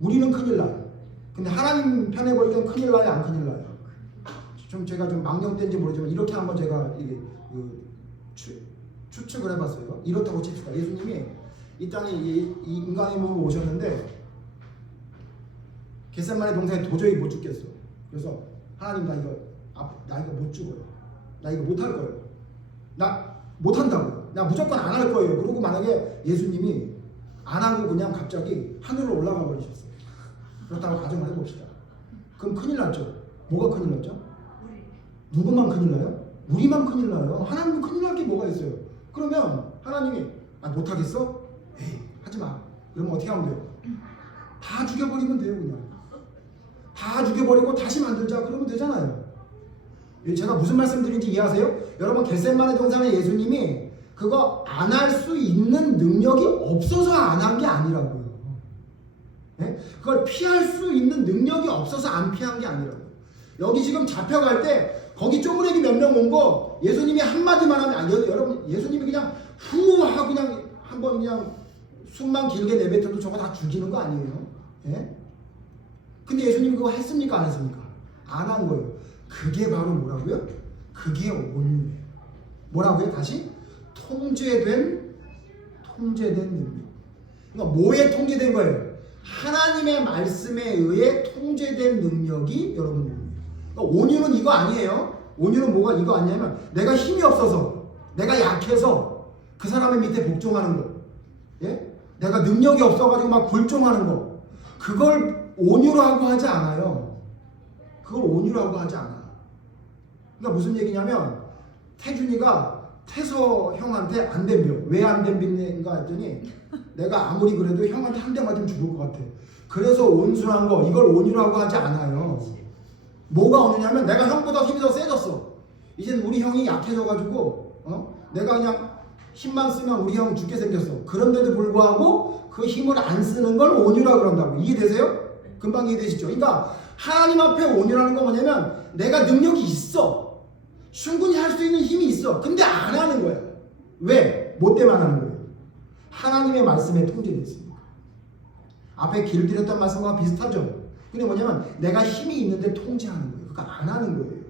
우리는 큰일 나요. 근데 하나님 편에 볼 땐 큰일 나요, 안 큰일 나요? 좀 제가 좀 망령된지 모르지만 이렇게 한번 제가 추측을 해봤어요. 이렇다고 칩시다. 예수님이 이 땅에 이 인간의 몸으로 오셨는데 겟세마네 동산에 도저히 못 죽겠어. 그래서 하나님 나 이거 못 죽어요. 나 이거 못 할 거예요. 나 못한다고요. 나 무조건 안 할 거예요. 그리고 만약에 예수님이 안 하고 그냥 갑자기 하늘로 올라가 버리셨어요. 그렇다고 가정을 해봅시다. 그럼 큰일 났죠. 뭐가 큰일 났죠? 누구만 큰일 나요? 우리만 큰일 나요. 하나님은 큰일 날 게 뭐가 있어요? 그러면 하나님이 못하겠어? 에이 하지 마. 그러면 어떻게 하면 돼요? 다 죽여버리면 돼요. 그냥 다 죽여버리고 다시 만들자 그러면 되잖아요. 제가 무슨 말씀드린지 이해하세요? 여러분 겟세마네 동산에 예수님이 그거 안 할 수 있는 능력이 없어서 안 한 게 아니라고요. 네? 그걸 피할 수 있는 능력이 없어서 안 피한 게 아니라고요. 여기 지금 잡혀갈 때 거기 쪼무레기 몇 명 온 거 예수님이 한마디만 하면 여러분 예수님이 그냥 후 하고 그냥 한번 그냥 숨만 길게 내뱉어도 저거 다 죽이는 거 아니에요? 예? 근데 예수님이 그거 했습니까? 안 했습니까? 안 한 거예요. 그게 바로 뭐라고요? 그게 온유예요. 뭐라고요? 다시? 통제된 능력. 그러니까 뭐에 통제된 거예요? 하나님의 말씀에 의해 통제된 능력이 여러분 온유예요. 그러니까 온유는 이거 아니에요. 온유는 뭐가 이거 아니냐면 내가 힘이 없어서 내가 약해서 그 사람의 밑에 복종하는 거. 예? 내가 능력이 없어가지고 막 굴종하는 거. 그걸 온유라고 하지 않아요. 그걸 온유라고 하지 않아. 그러니까 무슨 얘기냐면 태준이가 태서 형한테 안 덤벼. 왜 안 덤비는가 했더니 내가 아무리 그래도 형한테 한 대 맞으면 죽을 것 같아. 그래서 온순한 거 이걸 온유라고 하지 않아요. 뭐가 온유냐면 내가 형보다 힘이 더 세졌어. 이젠 우리 형이 약해져가지고 내가 그냥 힘만 쓰면 우리 형 죽게 생겼어. 그런데도 불구하고 그 힘을 안 쓰는 걸 온유라고 그런다고. 이해되세요? 금방 이해되시죠? 그러니까 하나님 앞에 온유라는 건 뭐냐면 내가 능력이 있어. 충분히 할 수 있는 힘이 있어. 근데 안 하는 거야. 왜? 뭐 때문에 안 하는 거예요? 하나님의 말씀에 통제되어 있습니다. 앞에 길들였던 말씀과 비슷하죠? 근데 뭐냐면 내가 힘이 있는데 통제하는 거예요. 그러니까 안 하는 거예요.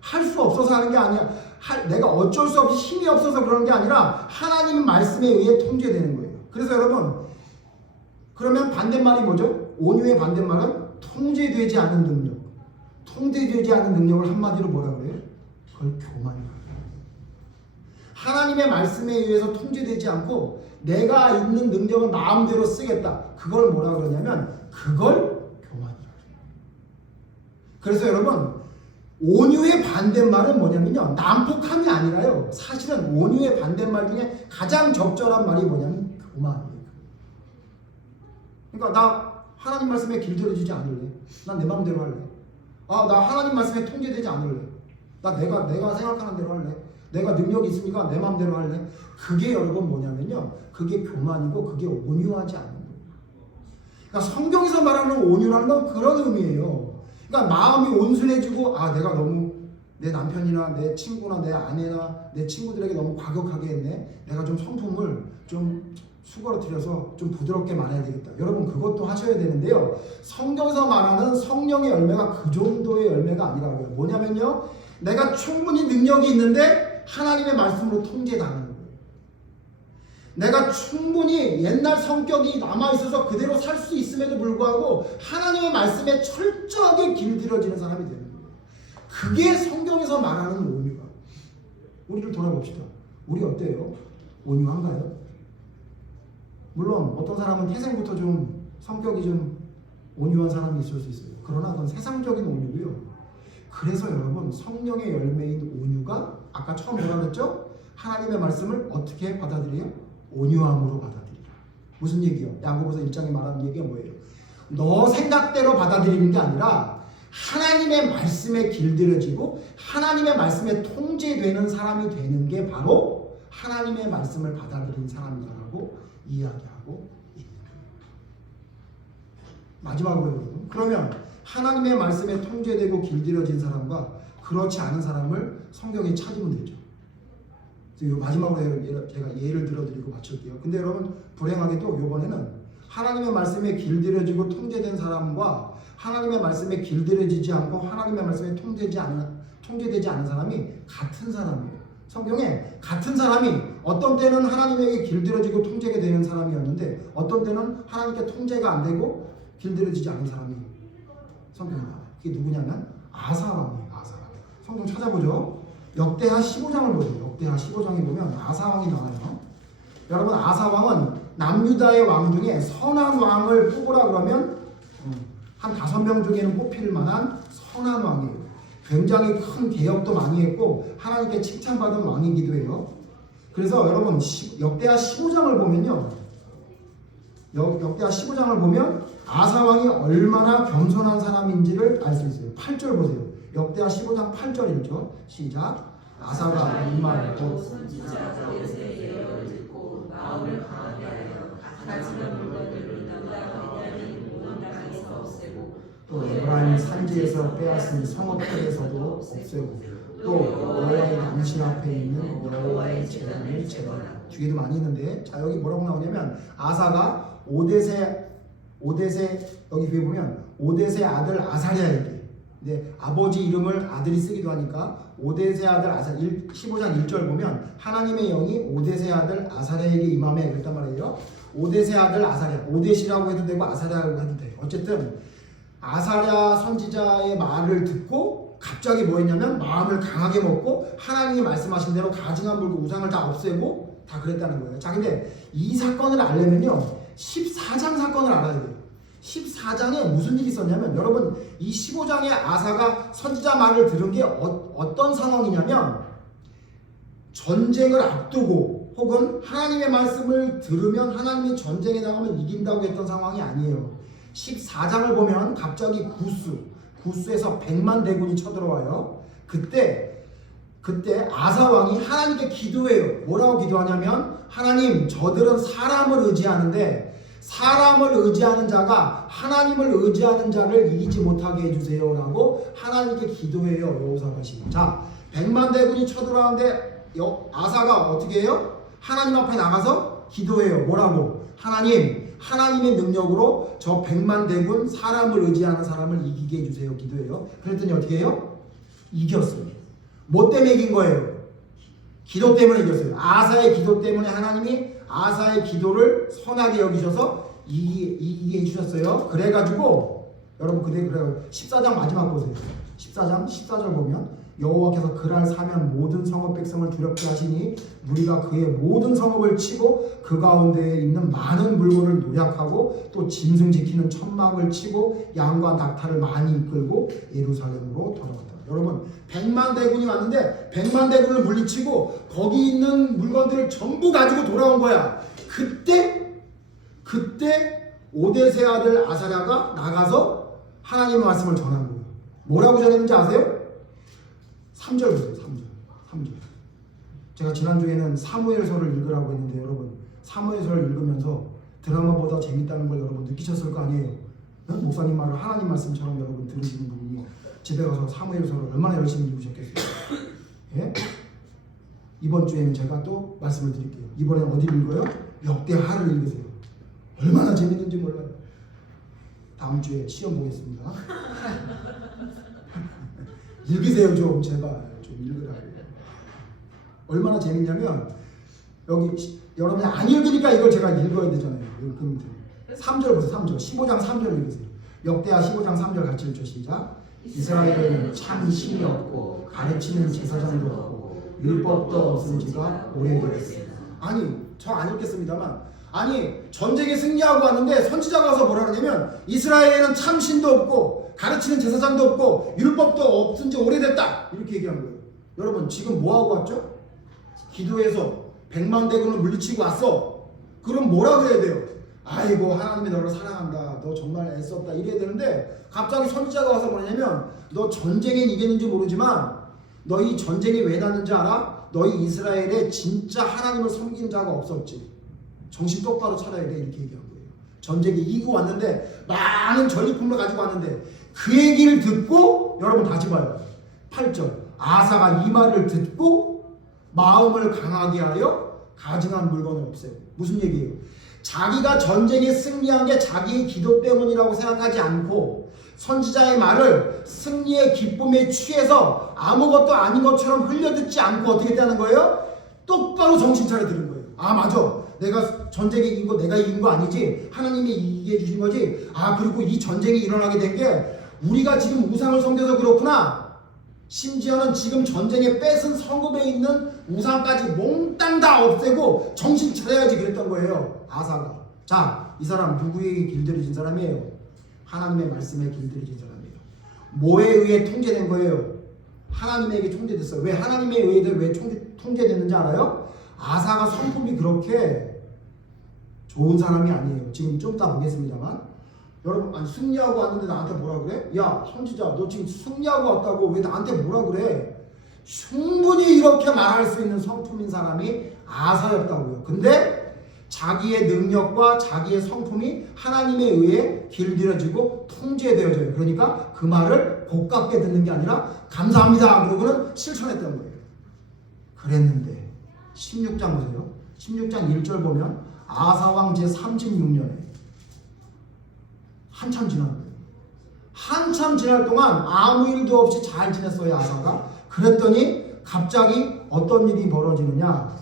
할 수 없어서 하는 게 아니야. 내가 어쩔 수 없이 힘이 없어서 그러는 게 아니라 하나님의 말씀에 의해 통제되는 거예요. 그래서 여러분 그러면 반대말이 뭐죠? 온유의 반대말은 통제되지 않은 능력. 통제되지 않은 능력을 한마디로 뭐라 그래요? 그걸 교만이라고 해요. 하나님의 말씀에 의해서 통제되지 않고 내가 있는 능력을 마음대로 쓰겠다. 그걸 뭐라 그러냐면 그걸 교만이라고 해요. 그래서 여러분 온유의 반대말은 뭐냐면요. 난폭함이 아니라요. 사실은 온유의 반대말 중에 가장 적절한 말이 뭐냐면 교만이에요. 그러니까 나 하나님 말씀에 길들여지지 않을래. 난 내 마음대로 할래. 나 하나님 말씀에 통제되지 않을래. 나 내가 생각하는 대로 할래. 내가 능력이 있으니까 내 마음대로 할래. 그게 여러분 뭐냐면요. 그게 교만이고 그게 온유하지 않은 거예요. 그러니까 성경에서 말하는 온유라는 건 그런 의미예요. 그러니까 마음이 온순해지고 내가 너무 내 남편이나 내 친구나 내 아내나 내 친구들에게 너무 과격하게 했네. 내가 좀 성품을 좀 수그러뜨려서 좀 부드럽게 말해야 되겠다. 여러분 그것도 하셔야 되는데요. 성경에서 말하는 성령의 열매가 그 정도의 열매가 아니라고요. 뭐냐면요. 내가 충분히 능력이 있는데 하나님의 말씀으로 통제당하는 거예요. 내가 충분히 옛날 성격이 남아있어서 그대로 살 수 있음에도 불구하고 하나님의 말씀에 철저하게 길들여지는 사람이 되는 거예요. 그게 성경에서 말하는 온유가. 우리를 돌아봅시다. 우리 어때요? 온유한가요? 물론 어떤 사람은 태생부터 좀 성격이 좀 온유한 사람이 있을 수 있어요. 그러나 그건 세상적인 온유고요. 그래서 여러분 성령의 열매인 온유가 아까 처음 뭐라 그랬죠? 하나님의 말씀을 어떻게 받아들여요? 온유함으로 받아들이라. 무슨 얘기요? 야고보서 1장에 말하는 얘기가 뭐예요? 너 생각대로 받아들이는 게 아니라 하나님의 말씀에 길들여지고 하나님의 말씀에 통제되는 사람이 되는 게 바로 하나님의 말씀을 받아들인 사람이라고 이야기하고 있는 거예요. 마지막으로 여러분, 그러면 하나님의 말씀에 통제되고 길들여진 사람과 그렇지 않은 사람을 성경에 찾으면 되죠. 그래서 마지막으로 제가 예를 들어드리고 마칠게요. 근데 여러분 불행하게도 이번에는 하나님의 말씀에 길들여지고 통제된 사람과 하나님의 말씀에 길들여지지 않고 하나님의 말씀에 통제되지 않은 사람이 같은 사람이에요. 성경에 같은 사람이 어떤 때는 하나님에게 길들여지고 통제가 되는 사람이었는데 어떤 때는 하나님께 통제가 안 되고 길들여지지 않은 사람이 성경에 나와요. 그게 누구냐면 아사왕이에요. 아사왕. 성경 찾아보죠. 역대하 15장을 보세요. 역대하 15장에 보면 아사왕이 나와요. 여러분 아사왕은 남유다의 왕 중에 선한 왕을 뽑으라 그러면 한 5명 중에는 뽑힐 만한 선한 왕이에요. 굉장히 큰 개혁도 많이 했고 하나님께 칭찬받은 왕이기도 해요. 그래서 여러분 역대하 15장을 보면요. 역대하 15장을 보면 아사 왕이 얼마나 겸손한 사람인지를 알 수 있어요. 8절 보세요. 역대하 15장 8절 읽죠. 시작. 아사가 이말 곧 선지자 다윗의 예언을 듣고 마음을 강하게 하여 가지는 물건들을 남다가 베냐민 모든 땅에서 없애고 또 에브라임 산지에서 빼앗은 성읍들에서도 없애고 또 여호와의 당신 앞에 있는 여호와의 제단을 제거하라. 뒤에도 많이 있는데 자 여기 뭐라고 나오냐면 아사가 오뎃의 여기 뒤에 보면 오뎃의 아들 아사랴에게 근데 아버지 이름을 아들이 쓰기도 하니까 오뎃의 아들 아사 15장 1절 보면 하나님의 영이 오뎃의 아들 아사랴에게 임함에 그랬단 말이에요. 오뎃의 아들 아사랴 오뎃이라고 해도 되고 아사랴라고 해도 돼요. 어쨌든 아사랴 선지자의 말을 듣고 갑자기 뭐 했냐면 마음을 강하게 먹고 하나님이 말씀하신 대로 가증한 물고 우상을 다 없애고 다 그랬다는 거예요. 자 근데 이 사건을 알려면요 14장 사건을 알아야 돼요. 14장에 무슨 일이 있었냐면 여러분 이 15장에 아사가 선지자 말을 들은 게 어떤 상황이냐면 전쟁을 앞두고 혹은 하나님의 말씀을 들으면 하나님이 전쟁에 나가면 이긴다고 했던 상황이 아니에요. 14장을 보면 갑자기 구스에서 100만 대군이 쳐들어와요. 그때 아사 왕이 하나님께 기도해요. 뭐라고 기도하냐면 하나님 저들은 사람을 의지하는데 사람을 의지하는 자가 하나님을 의지하는 자를 이기지 못하게 해주세요 라고 하나님께 기도해요. 여호사밧이. 자 100만 대군이 쳐들어왔는데 아사가 어떻게 해요? 하나님 앞에 나가서 기도해요. 뭐라고? 하나님의 능력으로 저 100만 대군 사람을 의지하는 사람을 이기게 해주세요. 기도해요. 그랬더니 어떻게 해요? 이겼어요. 뭐 때문에 이긴 거예요? 기도 때문에 이겼어요. 아사의 기도 때문에 하나님이 아사의 기도를 선하게 여기셔서 이기게 해주셨어요. 그래가지고 여러분 그래 14장 마지막 보세요. 14절 보면 여호와께서 그날 사면 모든 성읍 백성을 두렵게 하시니 무리가 그의 모든 성읍을 치고 그 가운데에 있는 많은 물건을 노략하고 또 짐승 지키는 천막을 치고 양과 낙타를 많이 이끌고 예루살렘으로 돌아갔다. 여러분 100만 대군이 왔는데 100만 대군을 물리치고 거기 있는 물건들을 전부 가지고 돌아온 거야. 그때 오뎃의 아들 아사랴가 나가서 하나님의 말씀을 전한 거예요. 뭐라고 전했는지 아세요? 3절 보세요. 3절. 제가 지난주에는 사무엘서를 읽으라고 했는데 여러분 사무엘서를 읽으면서 드라마보다 재밌다는 걸 여러분 느끼셨을 거 아니에요. 목사님 말을 하나님 말씀처럼 여러분 들으시는 분이 집에 가서 사무엘서를 얼마나 열심히 읽으셨겠어요. 예? 이번 주에는 제가 또 말씀을 드릴게요. 이번엔 어디를 읽어요? 역대하를 읽으세요. 얼마나 재밌는지 몰라요. 다음 주에 시험 보겠습니다. 읽으세요 좀 제발 좀 읽으라고. 얼마나 재밌냐면 여기 여러분이 안 읽으니까 이걸 제가 읽어야 되잖아요. 3절 보세요. 3절 15장 3절 읽으세요. 역대하 15장 3절 같이 읽죠. 시작. 이스라엘에는 참 신이 없고 가르치는 제사장도 없고 율법도 없은 지가 오래되었습니다. 아니 저 안 읽겠습니다만 아니 전쟁에 승리하고 왔는데 선지자가 와서 뭐라 그러냐면 이스라엘에는 참 신도 없고 가르치는 제사장도 없고 율법도 없은 지 오래됐다 이렇게 얘기한 거예요. 여러분 지금 뭐하고 왔죠? 기도해서 100만 대군을 물리치고 왔어. 그럼 뭐라 그래야 돼요? 아이고 하나님이 너를 사랑한다. 너 정말 애썼다 이래야 되는데 갑자기 선지자가 와서 뭐냐면 너 전쟁엔 이겼는지 모르지만 너희 전쟁이 왜 났는지 알아? 너희 이스라엘에 진짜 하나님을 섬기는 자가 없었지. 정신 똑바로 차려야 돼 이렇게 얘기한 거예요. 전쟁에 이기고 왔는데 많은 전리품을 가지고 왔는데 그 얘기를 듣고 여러분 다시 봐요. 8절 아사가 이 말을 듣고 마음을 강하게 하여 가증한 물건을 없애고. 무슨 얘기예요? 자기가 전쟁에 승리한 게 자기의 기도 때문이라고 생각하지 않고 선지자의 말을 승리의 기쁨에 취해서 아무것도 아닌 것처럼 흘려듣지 않고 어떻게 했다는 거예요? 똑바로 정신 차려 들은 거예요. 아 맞아. 내가 전쟁에 이긴 거 내가 이긴 거 아니지. 하나님이 이기게 해주신 거지. 아 그리고 이 전쟁이 일어나게 된 게 우리가 지금 우상을 섬겨서 그렇구나. 심지어는 지금 전쟁에 뺏은 성읍에 있는 우상까지 몽땅 다 없애고 정신 차려야지 그랬던 거예요. 아사가. 자, 이 사람 누구에게 길들여진 사람이에요? 하나님의 말씀에 길들여진 사람이에요. 뭐에 의해 통제된 거예요? 하나님에게 통제됐어요. 왜 하나님에 의해 왜 통제됐는지 알아요? 아사가 성품이 그렇게 좋은 사람이 아니에요. 지금 좀 이따 보겠습니다만 여러분 아니 승리하고 왔는데 나한테 뭐라 그래? 야 선지자 너 지금 승리하고 왔다고 왜 나한테 뭐라 그래? 충분히 이렇게 말할 수 있는 성품인 사람이 아사였다고요. 근데 자기의 능력과 자기의 성품이 하나님에 의해 길들여지고 통제되어져요. 그러니까 그 말을 고깝게 듣는 게 아니라 감사합니다 그러고는 실천했던 거예요. 그랬는데 16장 보세요. 16장 1절 보면 아사왕 제36년에 한참 지난 거예요. 한참 지날 동안 아무 일도 없이 잘 지냈어요 아사가. 그랬더니 갑자기 어떤 일이 벌어지느냐.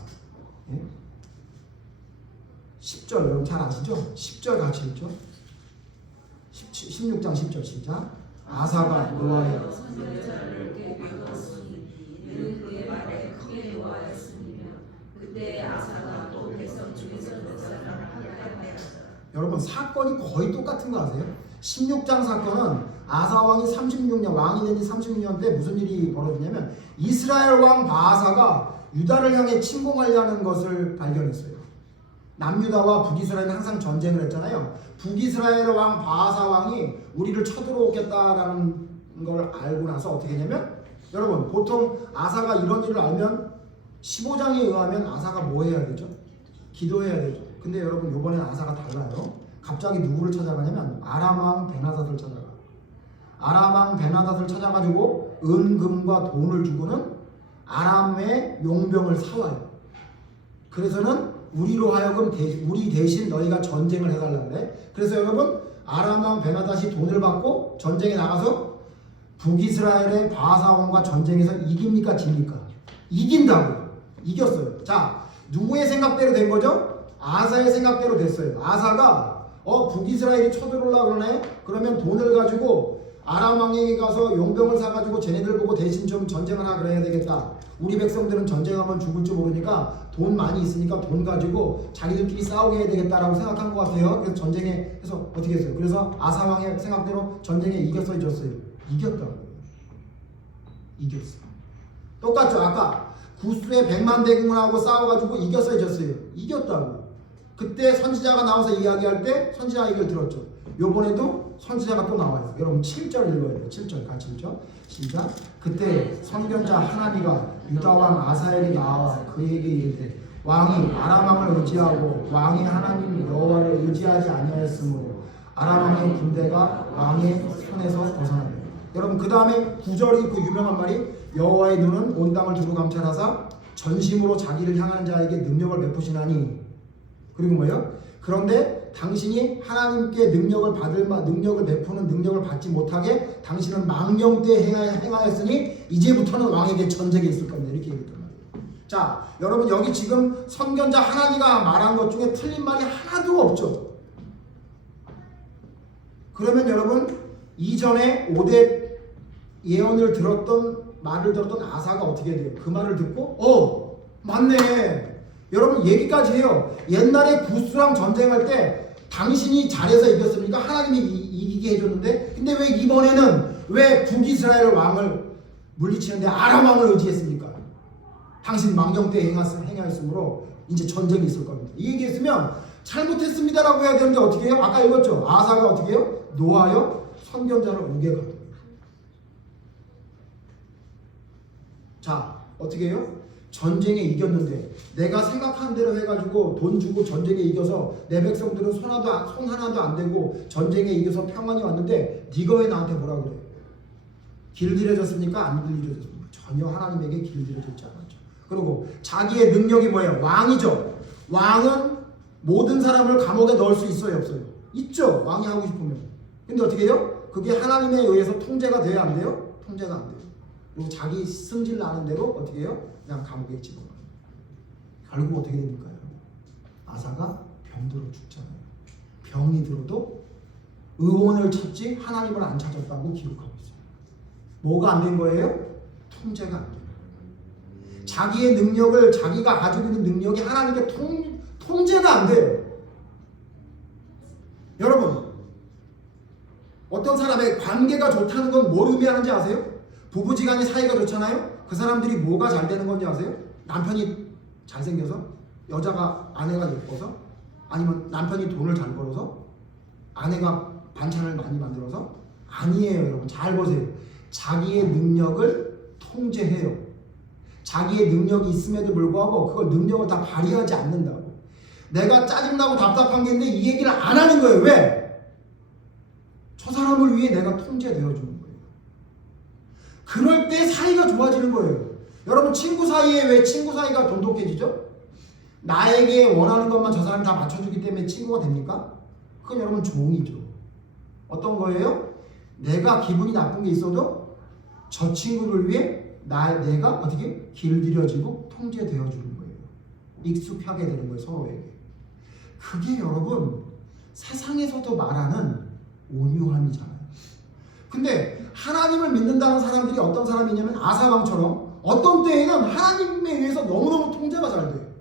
10절 여러분 잘 아시죠? 10절 같이 읽죠? 16장 10절 시작. 아사가 노아의 선지자를 보았으니 이는 그의 말에 크게 노하였으며 그때 아사가 또 백성 중에서 역사를 하였다. 여러분 사건이 거의 똑같은 거 아세요? 16장 사건은 아사왕이 36년 왕이 된 지 36년 때 무슨 일이 벌어지냐면 이스라엘 왕 바하사가 유다를 향해 침공하려는 것을 발견했어요. 남유다와 북이스라엘은 항상 전쟁을 했잖아요. 북이스라엘 왕 바하사 왕이 우리를 쳐들어오겠다라는 걸 알고 나서 어떻게 했냐면 여러분 보통 아사가 이런 일을 알면 15장에 의하면 아사가 뭐 해야 되죠? 기도해야 되죠. 근데 여러분 이번에 아사가 달라요. 갑자기 누구를 찾아가냐면 아람 왕 베나닷을 찾아가. 아람 왕 베나닷을 찾아가지고 은금과 돈을 주고는 아람의 용병을 사와요. 그래서는 우리로 하여금 우리 대신 너희가 전쟁을 해달라 그래. 그래서 여러분 아람 왕 베나닷이 돈을 받고 전쟁에 나가서 북이스라엘의 바하사 왕과 전쟁에서 이깁니까 집니까? 이긴다고요. 이겼어요. 자 누구의 생각대로 된 거죠? 아사의 생각대로 됐어요. 아사가 북이스라엘이 쳐들어오려고 그러네? 그러면 돈을 가지고 아람 왕에게 가서 용병을 사가지고 쟤네들 보고 대신 좀 전쟁을 하라 그래야 되겠다. 우리 백성들은 전쟁하면 죽을 줄 모르니까 돈 많이 있으니까 돈 가지고 자기들끼리 싸우게 해야 되겠다라고 생각한 것 같아요. 그래서 전쟁에 해서 어떻게 했어요? 그래서 아사 왕의 생각대로 전쟁에 이겼어요, 졌어요? 이겼다고요. 이겼어요. 똑같죠? 아까 구스의 100만 대군하고 싸워가지고 이겼어요, 졌어요? 이겼다고. 그때 선지자가 나와서 이야기할 때 선지자 얘기를 들었죠. 요번에도 선지자가 또 나와요. 여러분 7절 읽어야 돼요. 7절 같이 읽죠. 시작. 그때 선견자 하나니가 유다 왕 아사엘이 나와 그에게 이르되 왕이 아람 왕을 의지하고 왕의 하나님 여호와를 의지하지 아니하였으므로 아람 왕의 군대가 왕의 손에서 벗어나네. 여러분 그 다음에 9절이 그 유명한 말이 여호와의 눈은 온 땅을 두루 감찰하사 전심으로 자기를 향하는 자에게 능력을 베푸시나니. 그리고 뭐예요? 그런데 당신이 하나님께 능력을 베푸는 능력을 받지 못하게 당신은 망령 때 행하였으니 이제부터는 왕에게 전쟁이 있을 겁니다. 이렇게 얘기했단 말이에요. 자, 여러분 여기 지금 선견자 하나니가 말한 것 중에 틀린 말이 하나도 없죠. 그러면 여러분 이전에 5대 예언을 말을 들었던 아사가 어떻게 돼요? 그 말을 듣고 맞네. 여러분 얘기까지 해요. 옛날에 구스랑 전쟁할 때 당신이 잘해서 이겼습니까? 하나님이 이기게 해줬는데 근데 왜 이번에는 왜 북이스라엘 왕을 물리치는데 아람 왕을 의지했습니까? 당신 망령 때 행하였으므로 이제 전쟁이 있을 겁니다. 이 얘기했으면 잘못했습니다라고 해야 되는데 어떻게 해요? 아까 읽었죠? 아사가 어떻게 해요? 노하여 선견자를 우겨갑니다. 자 어떻게 해요? 전쟁에 이겼는데 내가 생각한 대로 해가지고 돈 주고 전쟁에 이겨서 내 백성들은 손 하나도 안 대고 전쟁에 이겨서 평안이 왔는데 네가 왜 나한테 뭐라 그래? 길들여졌습니까? 안 길들여졌습니까? 전혀 하나님에게 길들여졌지 않았죠. 그리고 자기의 능력이 뭐예요? 왕이죠. 왕은 모든 사람을 감옥에 넣을 수 있어요? 없어요? 있죠. 왕이 하고 싶으면. 근데 어떻게 해요? 그게 하나님에 의해서 통제가 돼야 안 돼요? 통제가 안 돼요. 그리고 자기 승질 나는 대로 어떻게 해요? 그냥 감옥에 집어넣어요. 결국 어떻게 됩니까? 아사가 병들어 죽잖아요. 병이 들어도 의원을 찾지 하나님을 안 찾았다고 기록하고 있어요. 뭐가 안 된 거예요? 통제가 안 돼요. 자기의 능력을 자기가 가지고 있는 능력이 하나님께 통제가 안 돼요. 여러분 어떤 사람의 관계가 좋다는 건 뭘 의미하는지 아세요? 부부지간이 사이가 좋잖아요. 그 사람들이 뭐가 잘 되는 건지 아세요? 남편이 잘생겨서? 아내가 예뻐서? 아니면 남편이 돈을 잘 벌어서? 아내가 반찬을 많이 만들어서? 아니에요, 여러분. 잘 보세요. 자기의 능력을 통제해요. 자기의 능력이 있음에도 불구하고 그걸 능력을 다 발휘하지 않는다고. 내가 짜증나고 답답한 게 있는데 이 얘기를 안 하는 거예요. 왜? 저 사람을 위해 내가 통제되어 주는 거예요. 그럴 때 사이가 좋아지는 거예요. 여러분, 친구 사이에 왜 친구 사이가 돈독해지죠? 나에게 원하는 것만 저 사람이 다 맞춰주기 때문에 친구가 됩니까? 그건 여러분 종이죠. 어떤 거예요? 내가 기분이 나쁜 게 있어도 저 친구를 위해 내가 어떻게 길들여지고 통제되어 주는 거예요. 익숙하게 되는 거예요, 서로에게. 그게 여러분 세상에서도 말하는 온유함이잖아요. 근데 하나님을 믿는다는 사람들이 어떤 사람이냐면 아사왕처럼 어떤 때에는 하나님에 의해서 너무너무 통제가 잘 돼요.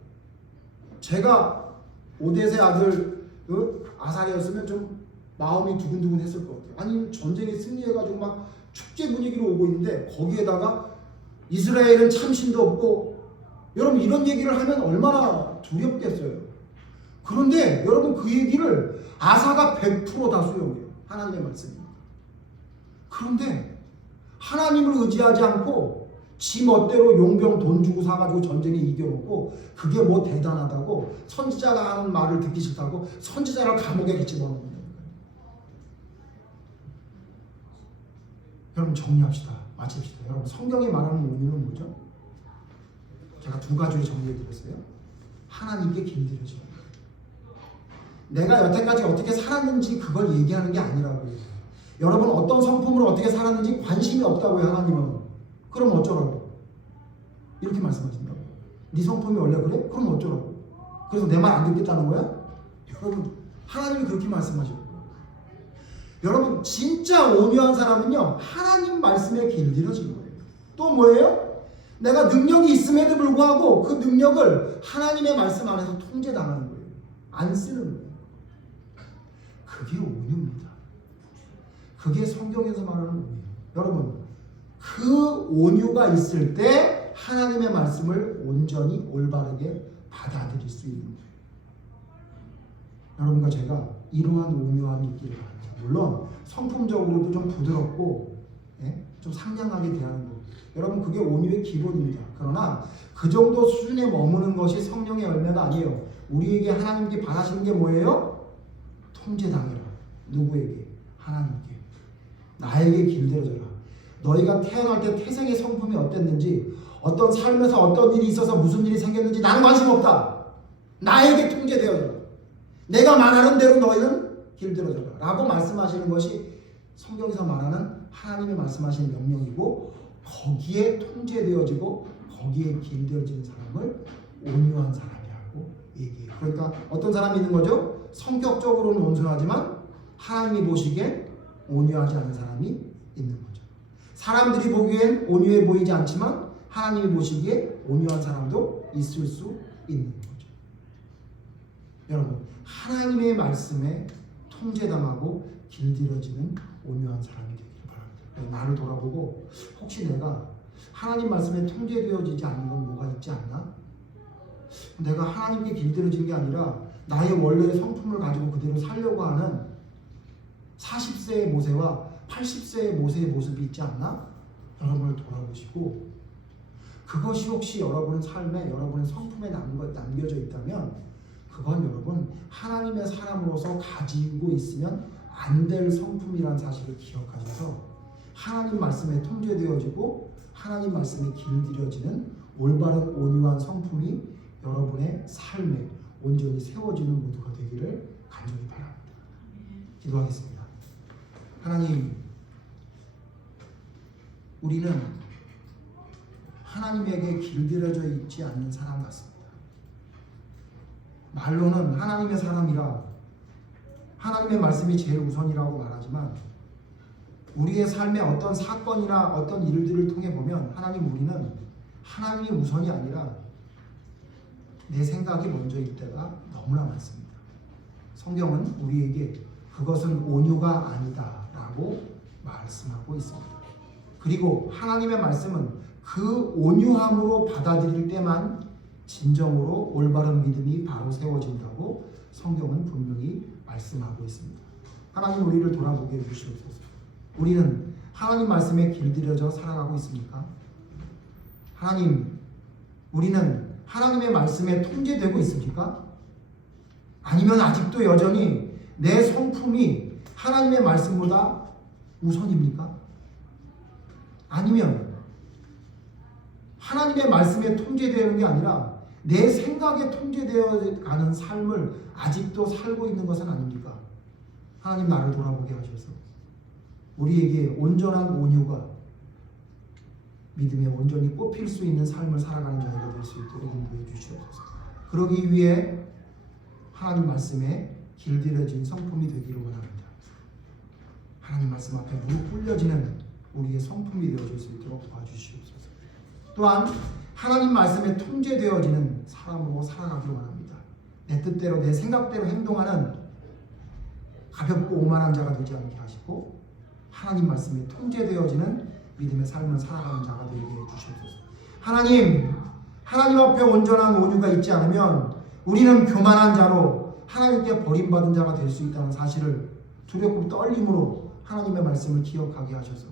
제가 오데세 아들 아사리였으면 좀 마음이 두근두근 했을 것 같아요. 아니, 전쟁에 승리해가지고 막 축제 분위기로 오고 있는데 거기에다가 이스라엘은 참신도 없고, 여러분 이런 얘기를 하면 얼마나 두렵겠어요. 그런데 여러분 그 얘기를 아사가 100%다 수용해요. 하나님의 말씀입니다. 그런데 하나님을 의지하지 않고 지 멋대로 용병 돈 주고 사가지고 전쟁에 이겨놓고 그게 뭐 대단하다고 선지자가 하는 말을 듣기 싫다고 선지자를 감옥에 집어넣는 거예요. 여러분 정리합시다. 마칩시다. 여러분 성경이 말하는 온유는 뭐죠? 제가 두 가지로 정리해드렸어요. 하나님께 길들여지는 거예요. 내가 여태까지 어떻게 살았는지 그걸 얘기하는 게 아니라고요. 여러분 어떤 성품으로 어떻게 살았는지 관심이 없다고요. 하나님은. 그럼 어쩌라고? 이렇게 말씀하신다고. 네 성품이 원래 그래? 그럼 어쩌라고? 그래서 내 말 안 듣겠다는 거야? 여러분 하나님이 그렇게 말씀하셔요. 여러분 진짜 온유한 사람은요 하나님 말씀에 길들여진 거예요. 또 뭐예요? 내가 능력이 있음에도 불구하고 그 능력을 하나님의 말씀 안에서 통제당하는 거예요. 안 쓰는 거예요. 그게 온유입니다. 그게 성경에서 말하는 온유예요. 여러분 그 온유가 있을 때 하나님의 말씀을 온전히 올바르게 받아들일 수 있는 거예요. 여러분과 제가 이러한 온유함이 있기를 바랍니다. 물론 성품적으로도 좀 부드럽고 좀 상냥하게 대하는 것, 여러분 그게 온유의 기본입니다. 그러나 그 정도 수준에 머무는 것이 성령의 열매가 아니에요. 우리에게 하나님께 바라시는 게 뭐예요? 통제당해라. 누구에게? 하나님께. 나에게 길들여져라. 너희가 태어날 때 태생의 성품이 어땠는지, 어떤 삶에서 어떤 일이 있어서 무슨 일이 생겼는지 나는 관심 없다. 나에게 통제되어져라. 내가 말하는 대로 너희는 길들여져라 라고 말씀하시는 것이 성경에서 말하는 하나님이 말씀하시는 명령이고, 거기에 통제되어지고 거기에 길들여지는 사람을 온유한 사람이라고 얘기해요. 그러니까 어떤 사람이 있는 거죠? 성격적으로는 온순하지만 하나님이 보시기엔 온유하지 않은 사람이 있는 거죠. 사람들이 보기엔 온유해 보이지 않지만 하나님이 보시기에 온유한 사람도 있을 수 있는 거죠. 여러분 하나님의 말씀에 통제당하고 길들여지는 온유한 사람이 되기를 바랍니다. 나를 돌아보고 혹시 내가 하나님 말씀에 통제되어지지 않는 건 뭐가 있지 않나? 내가 하나님께 길들여진 게 아니라 나의 원래의 성품을 가지고 그대로 살려고 하는 40세의 모세와 80세의 모세의 모습이 있지 않나? 여러분을 돌아보시고 그것이 혹시 여러분의 삶에 여러분의 성품에 남겨져 있다면 그건 여러분 하나님의 사람으로서 가지고 있으면 안 될 성품이라는 사실을 기억하셔서 하나님 말씀에 통제되어지고 하나님 말씀에 길들여지는 올바른 온유한 성품이 여러분의 삶에 온전히 세워지는 모두가 되기를 간절히 바랍니다. 기도하겠습니다. 하나님, 우리는 하나님에게 길들여져 있지 않는 사람 같습니다. 말로는 하나님의 사람이라 하나님의 말씀이 제일 우선이라고 말하지만 우리의 삶에 어떤 사건이나 어떤 일들을 통해 보면 하나님, 우리는 하나님이 우선이 아니라 내 생각이 먼저일 때가 너무나 많습니다. 성경은 우리에게 그것은 온유가 아니다 라고 말씀하고 있습니다. 그리고 하나님의 말씀은 그 온유함으로 받아들일 때만 진정으로 올바른 믿음이 바로 세워진다고 성경은 분명히 말씀하고 있습니다. 하나님 우리를 돌아보게 해주시옵소서. 우리는 하나님 말씀에 길들여져 살아가고 있습니까? 하나님, 우리는 하나님의 말씀에 통제되고 있습니까? 아니면 아직도 여전히 내 성품이 하나님의 말씀보다 우선입니까? 아니면 하나님의 말씀에 통제되는 게 아니라 내 생각에 통제되어 가는 삶을 아직도 살고 있는 것은 아닙니까? 하나님 나를 돌아보게 하셔서 우리에게 온전한 온유가 믿음에 온전히 꼽힐 수 있는 삶을 살아가는 자리가 될 수 있도록 인도해 주시옵소서. 그러기 위해 하나님 말씀에 길들여진 성품이 되기를 원합니다. 하나님 말씀 앞에 무릎 꿇려지는 우리의 성품이 되어질 수 있도록 도와주시옵소서. 또한 하나님 말씀에 통제되어지는 사람으로 살아가기를 원합니다. 내 뜻대로 내 생각대로 행동하는 가볍고 오만한 자가 되지 않게 하시고 하나님 말씀에 통제되어지는 믿음의 삶을 살아가는 자가 되게 해주시옵소서. 하나님 앞에 온전한 온유가 있지 않으면 우리는 교만한 자로 하나님께 버림받은 자가 될 수 있다는 사실을 두렵고 떨림으로 하나님의 말씀을 기억하게 하셔서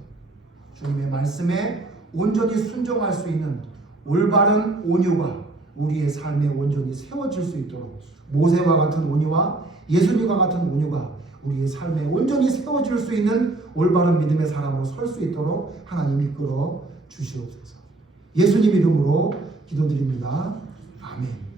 주님의 말씀에 온전히 순종할 수 있는 올바른 온유가 우리의 삶에 온전히 세워질 수 있도록 모세와 같은 온유와 예수님과 같은 온유가 우리의 삶에 온전히 세워질 수 있는 올바른 믿음의 사람으로 설 수 있도록 하나님 이끌어 주시옵소서. 예수님 이름으로 기도드립니다. 아멘.